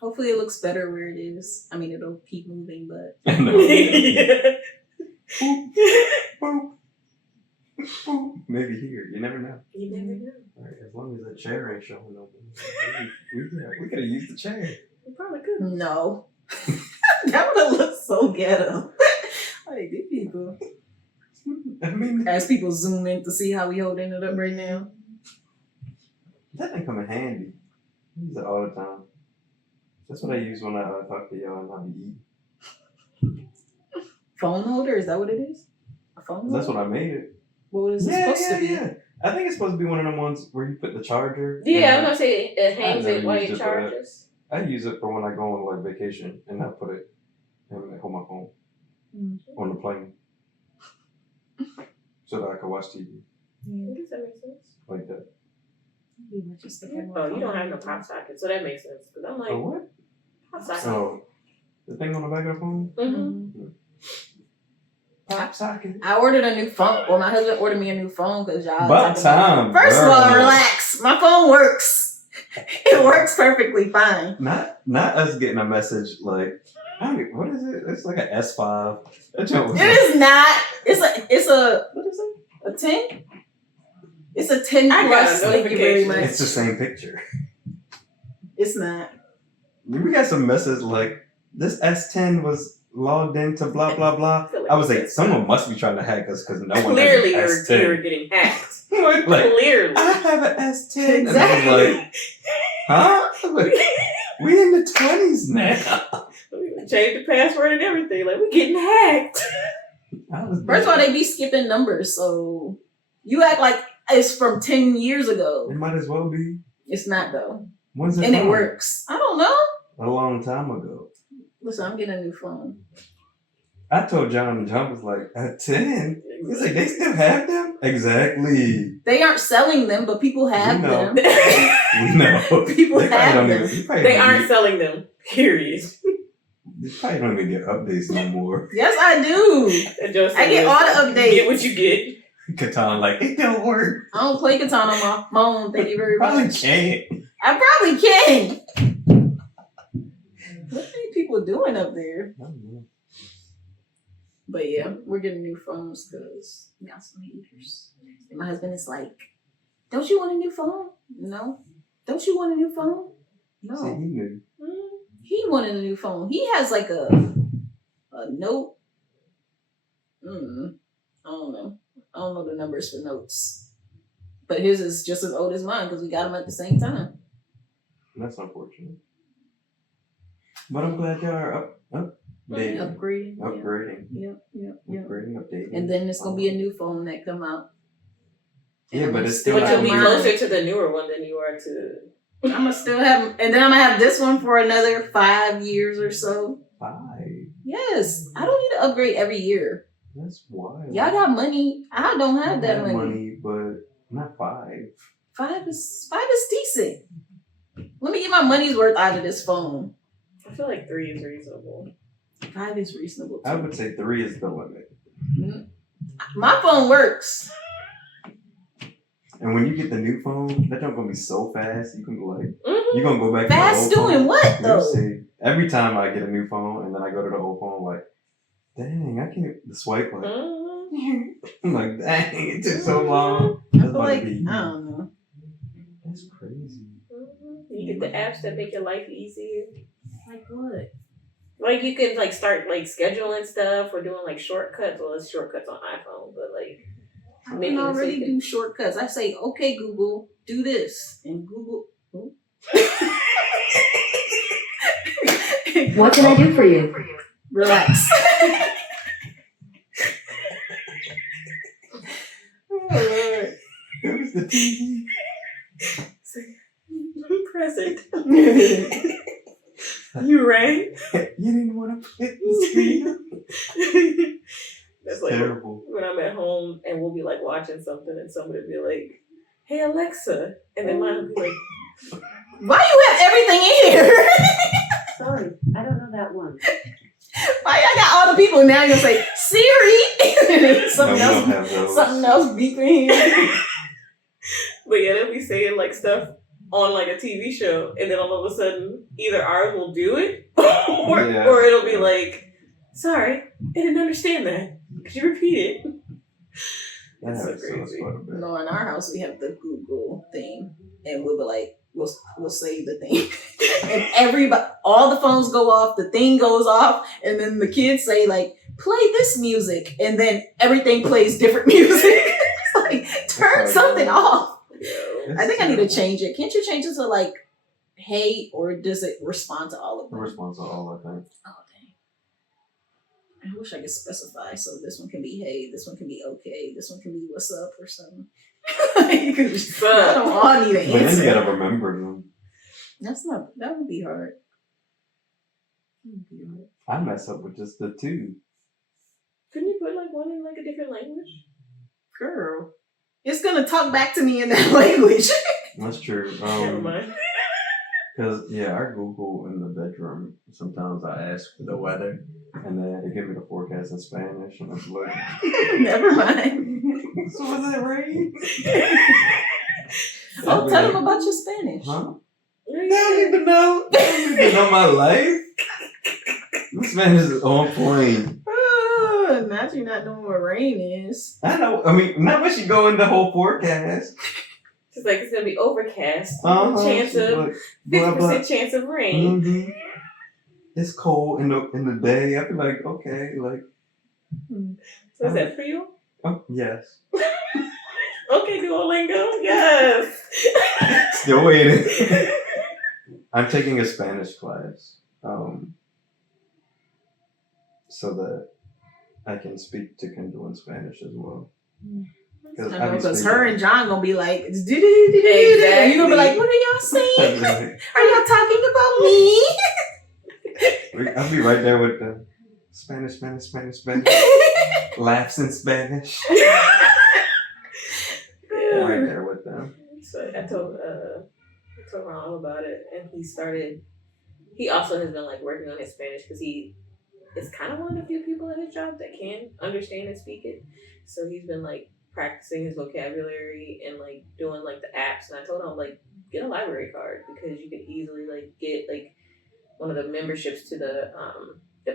Hopefully it looks better where it is. I mean, it'll keep moving, but No. Yeah. Boop, boop, boop. Maybe here. You never know. You never know. All right, as long as that chair ain't showing up. We could have used the chair. We probably could. no. That would look so ghetto. Like, these people. I mean, As people zoom in to see how we holding it up right now. that thing come in handy. I use it all the time. That's what I use when I talk to y'all and I be eating. Phone holder? Is that what it is? A phone holder? That's what I made it. What is it supposed to be? Yeah. I think it's supposed to be one of them ones where you put the charger. Yeah, I'm and gonna say it hangs never it while used you it for that. charges. I use it for when I go on like vacation and I put it and I hold my phone on the plane so that I can watch TV I guess that makes sense. like that. Oh, you don't have no pop socket, so that makes sense. Because I'm like, Oh, what? pop socket. Oh, the thing on the back of the phone? Mm-hmm. Pop socket. I ordered a new phone. Well, my husband ordered me a new phone because y'all. About talking about- time. First of all, girl. relax. My phone works. It works perfectly fine. Not us getting a message like, what is it? It's like an S5. That joke was It is not. It's a what is it? A 10? It's a 10 I got plus. a Thank you very notification. much. It's the same picture. It's not. We got some messages like this S10 was logged into blah blah blah. I was like, someone must be trying to hack us because no one Clearly has you're an S10. getting hacked. like, Clearly. I have an S10. Exactly. And I was like, huh? I was like, we in the 20s now. Change the password and everything. Like, we're getting hacked. First of all, they be skipping numbers, so you act like it's from 10 years ago. It might as well be. It's not though. When's it And from? it works. I don't know. A long time ago. Listen, I'm getting a new phone. I told John, and John was like, at 10? He's like, they still have them? Exactly. They aren't selling them, but people have We know. them. We know. People They probably have don't them. even, they probably They don't aren't even- selling them. Period. They probably don't even get updates no more. Yes, I do. And Joe I get said, all the updates. Get what you get. Katana like, it don't work. I don't play Katana on my phone. Thank you very Probably much. can't. I probably can. What are these people doing up there? I don't know. But yeah, we're getting new phones because we got some haters. And my husband is like, don't you want a new phone? No. Don't you want a new phone? See, No. he knew. He wanted a new phone. He has like a note. I don't know. I don't know the numbers for notes. But his is just as old as mine because we got them at the same time. That's unfortunate. But I'm glad y'all are updating. Upgrading. Upgrading. Yep. Upgrading, updating. And then it's gonna be a new phone that come out. Yeah, And but I'm it's still But you'll be have closer to the newer one than you are to. I'm gonna still have, and then I'm gonna have this one for another 5 years or so. 5. Yes, I don't need to upgrade every year. That's wild. Y'all got money. I don't have that I money. but not 5. 5 is decent. Let me get my money's worth out of this phone. I feel like 3 is reasonable. 5 is reasonable too. I would say 3 is the limit. My phone works. And when you get the new phone, that don't gonna be so fast. You can go like, Mm-hmm. you gonna go back Fast to the old doing phone. what You'll though? see. Every time I get a new phone and then I go to the old phone, like, dang, I can't the swipe like. I'm like, dang, it took so long. I That's feel about like to be. I don't know. That's crazy. You get the apps that make your life easier. Like what? Like you can like start like scheduling stuff or doing like shortcuts. Well, it's shortcuts on iPhone, but like I making can it so already you can- do shortcuts. I say, okay, Google, do this, and Google. What can I do for you? Relax. Oh, Lord. It was the TV. present. You rang. You didn't want to put the screen up. That's like Terrible. when I'm at home and we'll be like watching something and somebody will be like, "Hey Alexa," and then mine will be like, Why you have everything in here? Sorry, I don't know that one. Why y'all got all the people now? You're gonna say Siri. something No, we don't else. have those. Something else beeping. but yeah, they'll be saying like stuff on like a TV show, and then all of a sudden, either ours will do it, Yeah. or it'll be like, "Sorry, I didn't understand that. Could you repeat it?" That That's so happens to us crazy. quite a bit. No, in our house we have the Google thing, and we'll be like, we'll save the thing, and everybody, all the phones go off, the thing goes off, and then the kids say like, play this music, and then everything plays different music. It's like turn something off. I think I need to change it. Can't you change it to like, hey, or does it respond to all of The them? response to all, I think. Oh dang. I wish I could specify so this one can be hey, this one can be okay, this one can be what's up or something. You could just, I don't all need an But then you answer. gotta remember them. That would be hard. I mess up with just the 2. Couldn't you put like one in like a different language? Girl. It's gonna talk back to me in that language. That's true. Never mind. Because, yeah, our Google in the bedroom, sometimes I ask for the weather, and then it gives me the forecast in Spanish, and I'm like, Never mind. so was it rain? Oh, tell them about your Spanish. Huh? They don't even know. They don't even know my life. My Spanish is on point. Now you not knowing what rain is. I know. I mean, not when she go in the whole forecast. She's like, it's gonna be overcast. Uh-huh. Chance She's of like, blah, blah. 50% chance of rain. Mm-hmm. it's cold in the day. I'd be like, okay, like, So is that for you? oh yes. Okay, Duolingo. Yes. Still waiting. I'm taking a Spanish class, so that I can speak to Kendall in Spanish as well. Because her and John gonna be like, Exactly. you gonna be like, what are y'all saying? Are y'all talking about me? I'll be right there with the Spanish. Laughs in Spanish. Right there with them. So I told Ron all about it, and he also has been like working on his Spanish because he is kind of one of the few people in his job that can understand and speak it. So he's been like practicing his vocabulary and like doing like the apps. And I told him like get a library card because you can easily like get like one of the memberships to the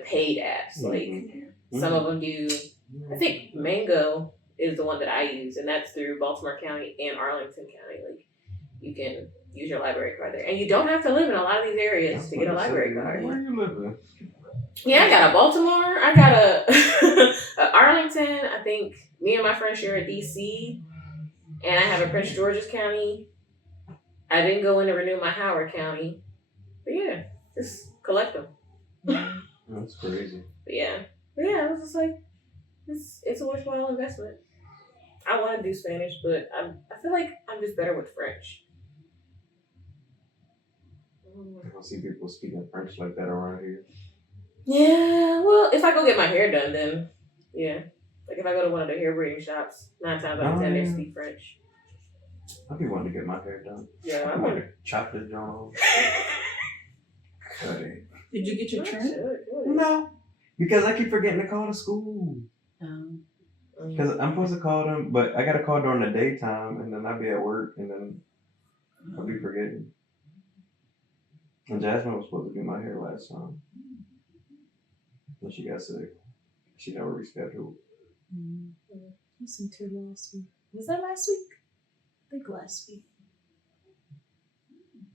paid apps. Like some of them do. I think Mango is the one that I use, and that's through Baltimore County and Arlington County. Like you can use your library card there, and you don't have to live in a lot of these areas to get a library card. Where you living? Yeah, I got a Baltimore. I got a Arlington. I think me and my friend share a DC, and I have a Prince George's County. I didn't go in to renew my Howard County, but yeah, just collect them. That's crazy. But yeah, I was just like, it's a worthwhile investment. I want to do Spanish, but I feel like I'm just better with French. I don't see people speaking French like that around here. Yeah, well, if I go get my hair done, then yeah. Like if I go to one of the hair braiding shops, 9 times out of 10 they speak French. I'd be wanting to get my hair done. Yeah, I want to chop this joint off. Cut it. Did you get your trim? No, because I keep forgetting to call the school. Because I'm supposed to call them, but I got to call during the daytime, and then I'll be at work, and then I'll be forgetting. And Jasmine was supposed to do my hair last time. But she got sick. She never rescheduled. Listen to last week. Was that last week? I think last week.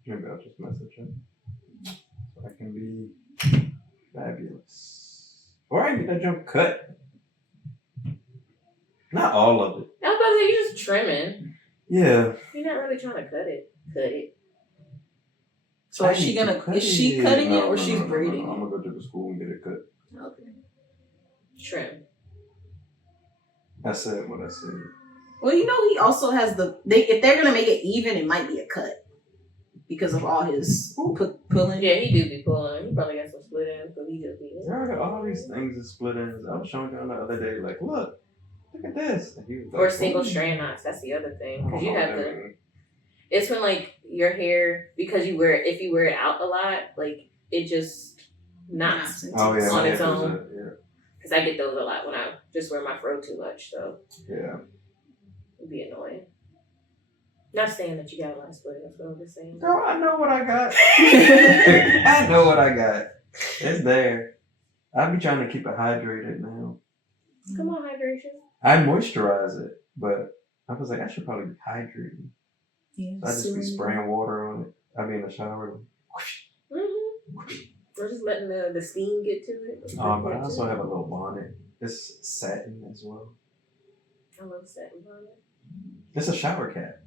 Maybe I'll just message her. So I can be fabulous. Or I get that jump cut. Not all of it. I was about to say, you're just trimming. Yeah. You're not really trying to cut it. Cut it. So is she cutting it or she's braiding I'm it? gonna go to the school and get it cut. Okay. Trim. I said what I said. Well, you know, he also has if they're gonna make it even, it might be a cut because of all his pulling. Yeah, he do be pulling. He probably got some split ends, but he just be. All these things is split ends. I was showing him the other day, like, look at this. And he was like, Or single strand knots. That's the other thing. I Because don't you know have what that to. means. It's when like your hair, because if you wear it out a lot, like it just knots Oh yeah, on my its hair does own. that, yeah. Because I get those a lot when I just wear my fro too much, so Yeah. it'd be annoying. Not saying that you got a lot of split ends, but I'm just saying. Girl, I know what I got. I know what I got. It's there. I be trying to keep it hydrated now. Come on, hydration. I moisturize it, but I was like, I should probably be hydrating. Yeah, So I just be spraying water on it. I be in the shower. We're just letting the steam get to it. But I also have a little bonnet. It's satin as well. I love satin bonnet. It's a shower cap.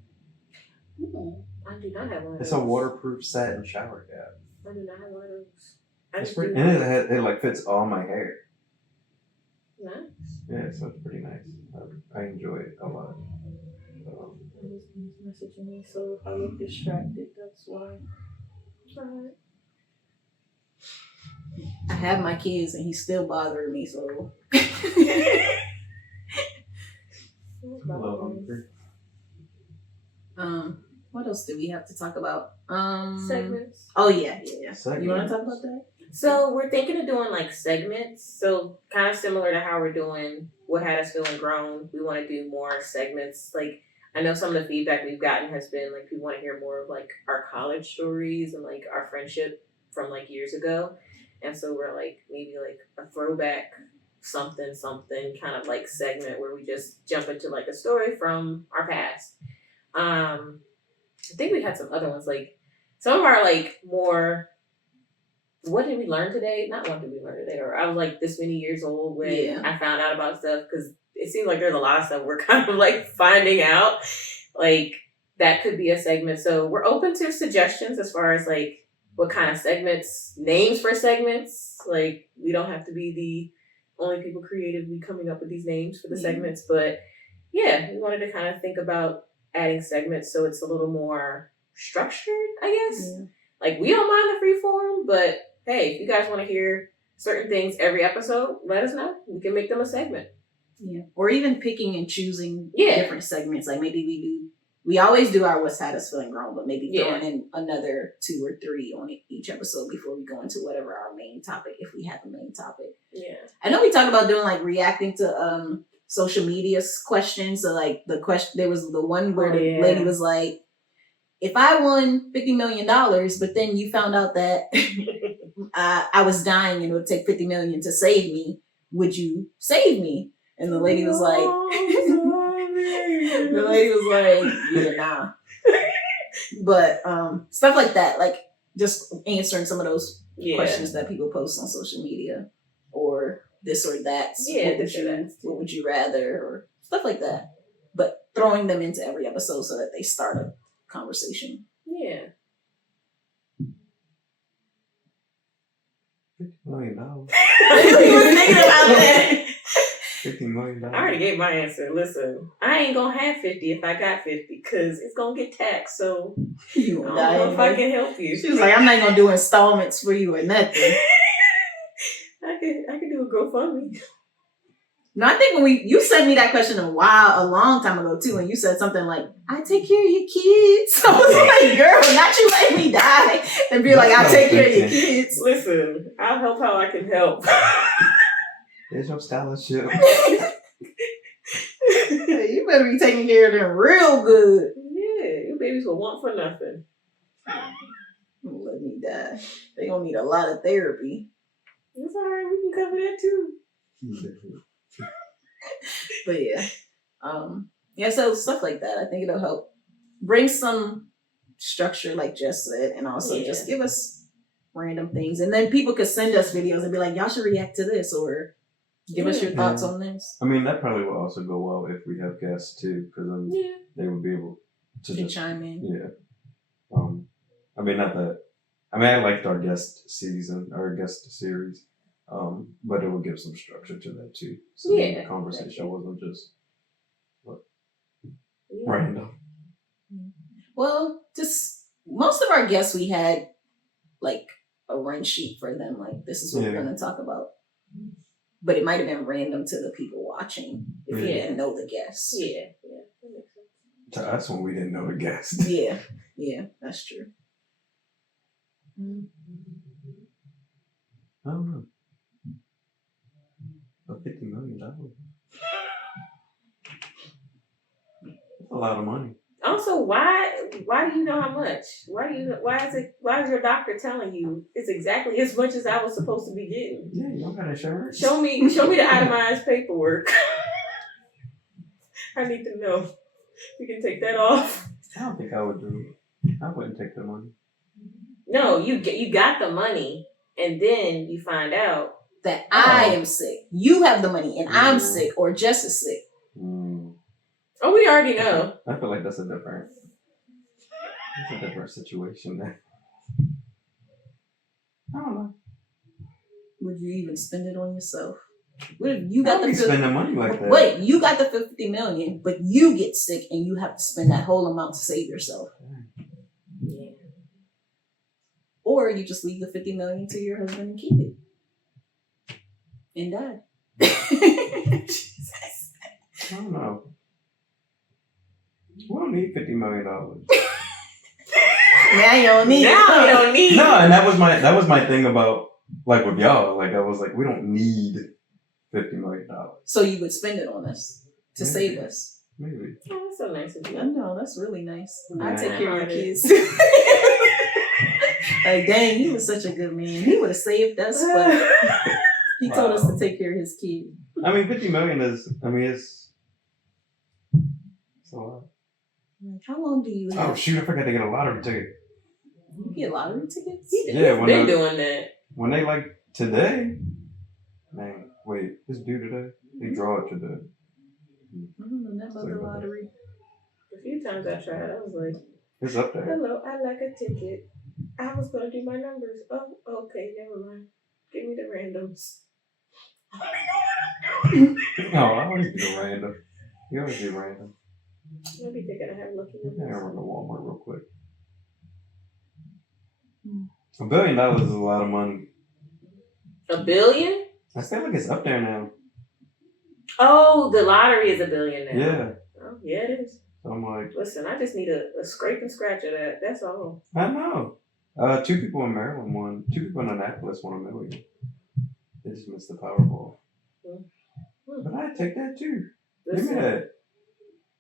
I do not have one of those. It's a waterproof satin shower cap. I do not have one of those. It's pretty, and it like fits all my hair. Nice. Yeah, so it's pretty nice. I enjoy it a lot. He's messaging me, so if I look distracted, that's why. Alright. I have my kids and he's still bothering me, so. What else do we have to talk about? Segments. Oh yeah. Segments. You want to talk about that? So we're thinking of doing like segments. So kind of similar to how we're doing What Had Us Feeling Grown. We want to do more segments. Like I know some of the feedback we've gotten has been like people want to hear more of like our college stories and like our friendship from like years ago. And so we're like maybe like a throwback something kind of like segment where we just jump into like a story from our past. I think we had some other ones, like some of our like more what did we learn today? Not what did we learn today, or I was like this many years old when I found out about stuff, because it seems like there's a lot of stuff we're kind of like finding out. Like, that could be a segment. So we're open to suggestions as far as like what kind of segments, names for segments. Like, we don't have to be the only people creatively coming up with these names for the segments, but yeah, we wanted to kind of think about adding segments so it's a little more structured, I guess. Yeah. Like, we don't mind the free form, but hey, if you guys want to hear certain things every episode, let us know. We can make them a segment. Yeah. Or even picking and choosing different segments. Like, maybe we always do our What's Had Us Feeling Grown, but maybe throwing in another 2 or 3 on each episode before we go into whatever our main topic, if we have a main topic. Yeah. I know we talked about doing like reacting to social media questions. So like the question, there was the one where the lady was like, if I won $50 million, but then you found out that I was dying and it would take $50 million to save me, would you save me? And the lady was like, yeah, nah. But stuff like that, like just answering some of those questions that people post on social media, or this or that. What would you rather, or stuff like that. But throwing them into every episode so that they start a conversation. Yeah. $50 million. You were thinking about that. $50 million. I already gave my answer. Listen, I ain't gonna have 50 if I got 50, because it's gonna get taxed. So I don't know if I can help you. She was like, I'm not gonna do installments for you or nothing. I could do a GoFundMe. No, I think when you sent me that question a long time ago too, and you said something like, I take care of your kids. I was like, girl, not you letting me die and be like, I take care of your kids. Listen, I'll help how I can help. There's your scholarship. Hey, you better be taking care of them real good. Yeah, your babies will want for nothing. Let me die. They gonna need a lot of therapy. It's alright, we can cover that too. But yeah, so stuff like that. I think it'll help bring some structure, like Jess said, and also just give us random things, and then people could send us videos and be like, y'all should react to this, or give us your thoughts on this. I mean, that probably will also go well if we have guests too, because then they would be able to just chime in. Yeah. I mean, not that. I mean, I liked our guest series. But it will give some structure to that too. So the conversation wasn't just random. Well, just most of our guests, we had like a run sheet for them. Like, this is what we're going to talk about. But it might have been random to the people watching if you didn't know the guests. Yeah, that makes sense. To us, when we didn't know the guest. Yeah, that's true. I don't know. $50 million. That's a lot of money. Also, why do you know how much? Why is your doctor telling you it's exactly as much as I was supposed to be getting? Yeah, you don't got insurance. Show me the itemized paperwork. I need to know. We can take that off. I don't think I would do it. I wouldn't take the money. No, you got the money, and then you find out that I am sick. You have the money, and I'm sick, or Jess is sick. Oh, we already know. I feel like that's a different situation there. I don't know. Would you even spend it on yourself? What if you got spending money like that? Wait, you got the $50 million, but you get sick and you have to spend that whole amount to save yourself. Yeah. Or you just leave the $50 million to your husband and keep it. And die. I don't know. We don't need $50 million. Now you don't need it. No, and that was my thing about, like, with y'all. Like, I was like, we don't need $50 million. So you would spend it on us to save us. Maybe. Oh, that's so nice of you. I know, that's really nice. Yeah. I take care of your kids. Like, dang, he was such a good man. He would have saved us, but he told us to take care of his kid. I mean, $50 million is, it's a lot. How long do you have? Oh, shoot, I forgot to get a lottery ticket. You get lottery tickets? He's been doing that. when they like today, man, wait, it's due today? They draw it today. I don't know nothing about the lottery. A few times I tried, I was like, It's up there. hello, I'd like a ticket. I was going to do my numbers. Oh, okay, never mind. Give me the randoms. No, I always do random. You always do random. I'll be thinking I have lucky I'm gonna numbers. run to Walmart real quick. $1 billion is a lot of money. $1 billion? I feel like it's up there now. Oh, the lottery is $1 billion now. Yeah. Oh, yeah, it is. So I'm like, Listen, I just need a scrape and scratch of that. That's all. I know. 2 people in Maryland won. 2 people in Annapolis won $1 million. They just missed the Powerball. But I'd take that too. Listen, Give me that.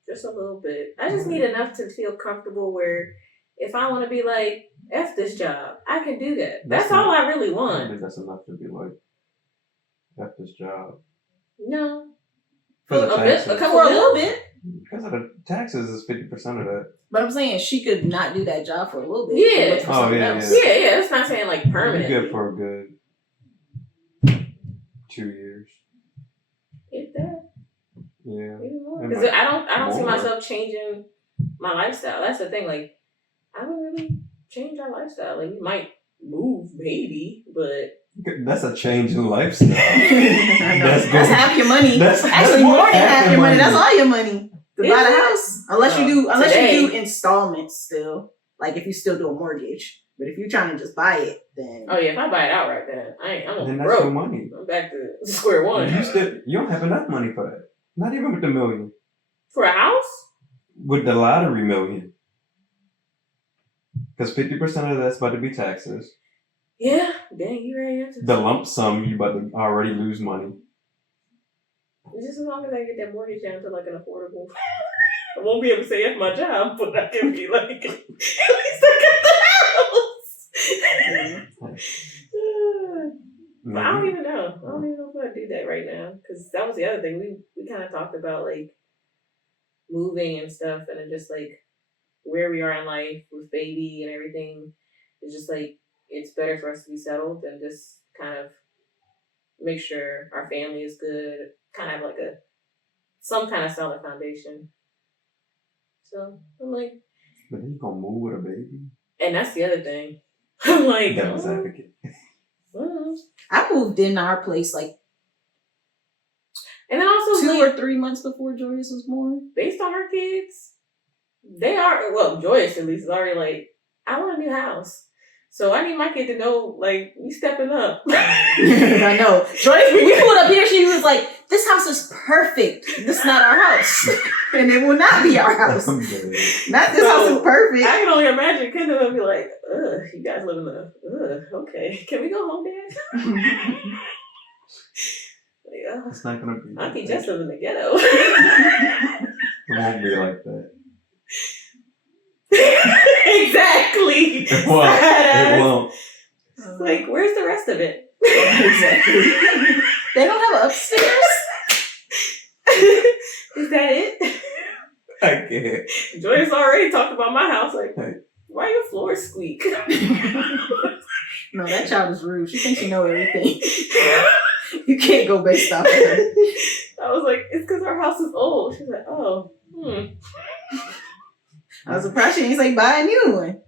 just a little bit. I just need enough to feel comfortable where if I want to be like, F this job, I can do that. That's all I really I don't want. think that's enough to be like, F this job. No. For the A bit, taxes. a couple For a mil? little bit. Because of the taxes is 50% of that. But I'm saying she could not do that job for a little bit. Yeah. and look for Oh, something yeah, else. Yeah. It's not saying like permanent. You're good for a good 2 years. If that. Yeah. Because It might- I don't see more. myself changing my lifestyle. That's the thing. Like, I don't really change our lifestyle. Like, we might move, maybe, but That's a change in lifestyle. I know. That's good. half your money. That's Actually, more more than half your money. money. That's all your money to Is buy the it? house. Unless you do Today. installments still. Like if you still do a mortgage. But if you're trying to just buy it, then oh yeah, if I buy it outright, then I'm Then that's your broke. money. I'm back to square one. You don't have enough money for that. Not even with the million. For a house? With the lottery million. Because 50% of that's about to be taxes. Yeah, dang, you right. The lump sum, you about to already lose money. Just as long as I get that mortgage down to like an affordable. I won't be able to say F my job, but I can be like, at least I got the house. But I don't even know. I don't even know if I do that right now. Because that was the other thing. We kind of talked about like moving and stuff, and then just like where we are in life with baby and everything. It's just like it's better for us to be settled and just kind of make sure our family is good, kind of have like some kind of solid foundation. So I'm like, But then you gonna move with a baby? and that's the other thing. I'm like, Devil's advocate. I moved in our place like and then also 2 like, or 3 months before Joyce was born. based on her kids, they are, well, Joyce at least is already like, I want a new house. So I need my kid to know, like, we stepping up. I know. Joyce, we pulled up here, she was like, this house is perfect. This is not our house. And it will not be our house. I'm dead. Not this house is perfect. I can only imagine Kendall would be like, ugh, you guys live in the, okay. Can we go home, Dad? Yeah. It's not gonna be. Auntie like just that. live in the ghetto. It won't be like that. Exactly. It won't. It won't. Like, where's the rest of it? Exactly. They don't have upstairs? Is that it? I can't. Joyce already talked about my house. Like, Hey. why your floors squeak? No, that child is rude. She thinks she know everything. You can't go based off of her. I was like, it's because our house is old. She's like, oh, I was surprised she didn't say buy a new one.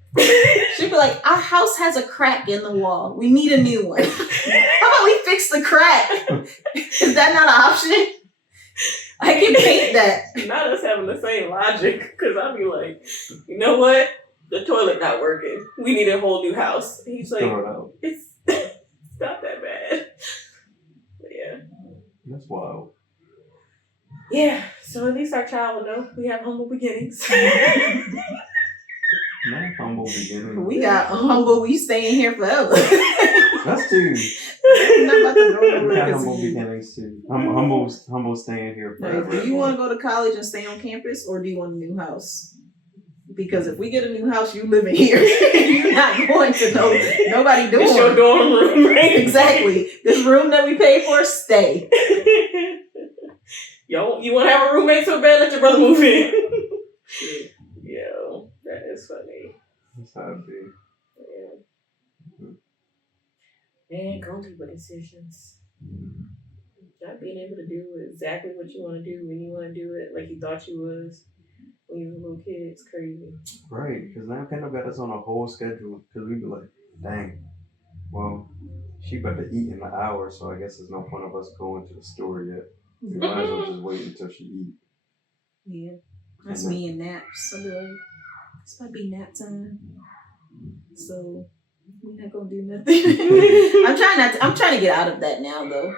She'd be like, our house has a crack in the wall. We need a new one. How about we fix the crack? Is that not an option? I can paint that. Not us having the same logic. Because I'd be like, you know what? The toilet not working. We need a whole new house. He's like, Throw it out. it's not that bad. But yeah. That's wild. Yeah. So at least our child will know we have humble beginnings. Not humble beginning. We got humble. We staying here forever. That's too. I'm not about to go We nowhere got 'cause humble of you. beginnings too. Humble staying here forever. Do you want to go to college and stay on campus, or do you want a new house? Because if we get a new house, you living here. You're not going to know nobody doing. It's your dorm room, right? Exactly. This room that we pay for, stay. Yo, you want to have a roommate so bad? Let your brother move in. Yo, that is funny. That's how it be. Yeah. goalkeeper decisions. Not being able to do exactly what you want to do when you want to do it, like you thought you was when you were a little kid. It's crazy. Right, because now Kendall got us on a whole schedule. Because we be like, dang, well, she about to eat in an hour, so I guess there's no point of us going to the store yet. We might as well just wait until she eat. Yeah, that's me and naps. I'll be like, it's might be nap time, so we're not gonna do nothing. I'm trying to get out of that now, though.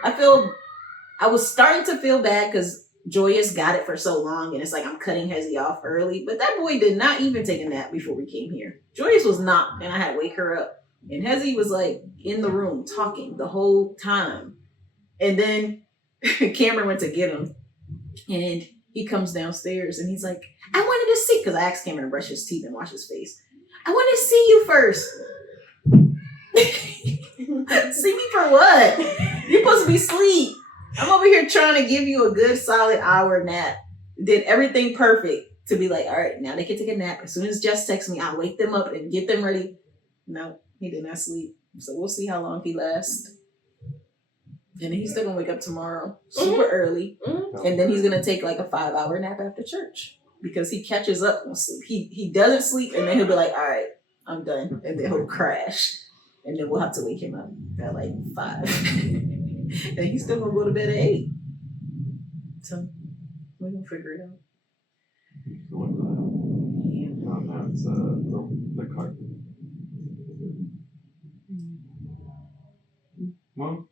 I was starting to feel bad because Joyous got it for so long, and it's like I'm cutting Hezzy off early. But that boy did not even take a nap before we came here. Joyous was not, and I had to wake her up. And Hezzy was like in the room talking the whole time. And then Cameron went to get him, and he comes downstairs, and he's like, I wanted to see, because I asked Cameron to brush his teeth and wash his face. I want to see you first. See me for what? You're supposed to be asleep. I'm over here trying to give you a good solid hour nap. Did everything perfect to be like, all right, now they can take a nap. As soon as Jess texts me, I'll wake them up and get them ready. No, he did not sleep. So we'll see how long he lasts. And then he's still gonna wake up tomorrow super early. And then he's gonna take like a 5-hour nap after church because he catches up on sleep. He doesn't sleep, and then he'll be like, all right, I'm done. And then he'll crash. And then we'll have to wake him up at like 5. And he's still gonna go to bed at 8. So we're gonna figure it out. Yeah. No, it's the carpet. Well,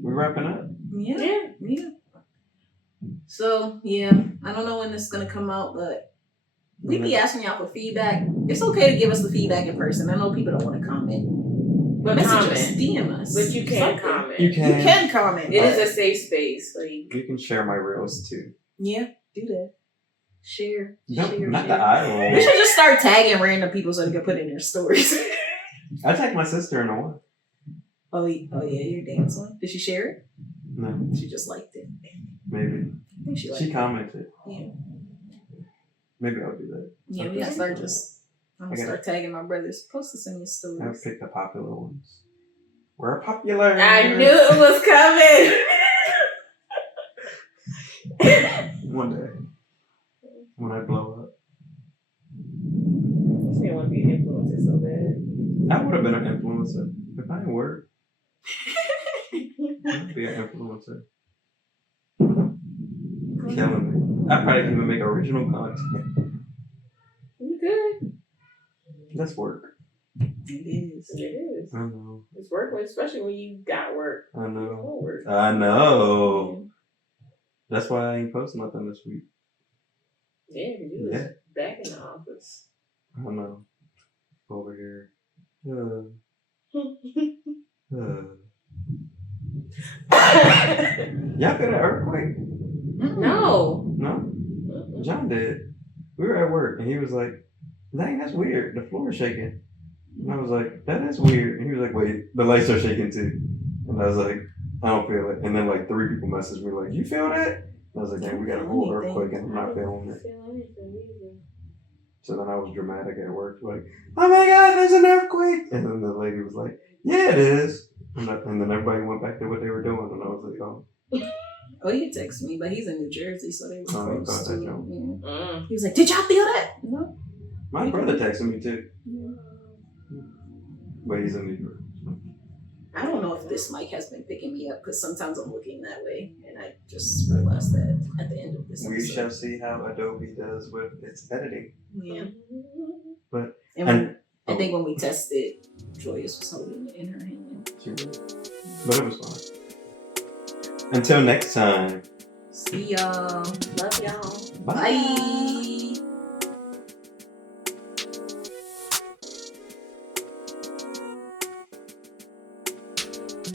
we're wrapping up. Yeah. So yeah, I don't know when this is gonna come out, but we be asking y'all for feedback. It's okay to give us the feedback in person. I know people don't want to comment. But message comment. us, DM us. But you can Something. comment. You You can comment. It is a safe space. Like You can share my reels too. Yeah, do that. Share. No, share, not share. the eye We roll. should just start tagging random people so they can put it in their stories. I tagged my sister in the one. Oh yeah, your dance one. Did she share it? No, She just liked it. maybe. I think she liked She it. commented. Yeah. Maybe I'll do that. Yeah, we gotta start just. I'm gonna I start tagging my brothers. Post this in your I'll stories. pick the popular ones. We're popular. I knew it was coming. One day. When I blow up. This man want to be an influencer so bad. I would have been an influencer. If I didn't work, I'd be an influencer. Killing me. I probably even make original content. You good? That's work. It is. It is. I know. It's work, especially when you got work. I know. Don't work. I know. That's why I ain't post nothing this week. Yeah, you was back in the office. I know. Over here. Y'all feel that earthquake? No. No? John did. We were at work and he was like, dang, that's weird. The floor is shaking. And I was like, that is weird. And he was like, wait, the lights are shaking too. And I was like, I don't feel it. And then like 3 people messaged me like, you feel that? And I was like, dang, we got a whole earthquake and I'm not feeling it. So then I was dramatic at work, like, oh my God, there's an earthquake. And then the lady was like, yeah, it is. And then everybody went back to what they were doing. And I was like, oh. Oh, he texted me, but he's in New Jersey, so they were Oh, he close thought to that it. joke. Yeah. He was like, did y'all feel that? No. My brother texted me too. Yeah. But he's in New York. I don't know if this mic has been picking me up because sometimes I'm looking that way, and I just realized that at the end of this We episode. shall see how Adobe does with its editing. Yeah. But I think when we tested, Joyous was holding it in her hand. But it was fun. Until next time. See y'all. Love y'all. Bye. Bye.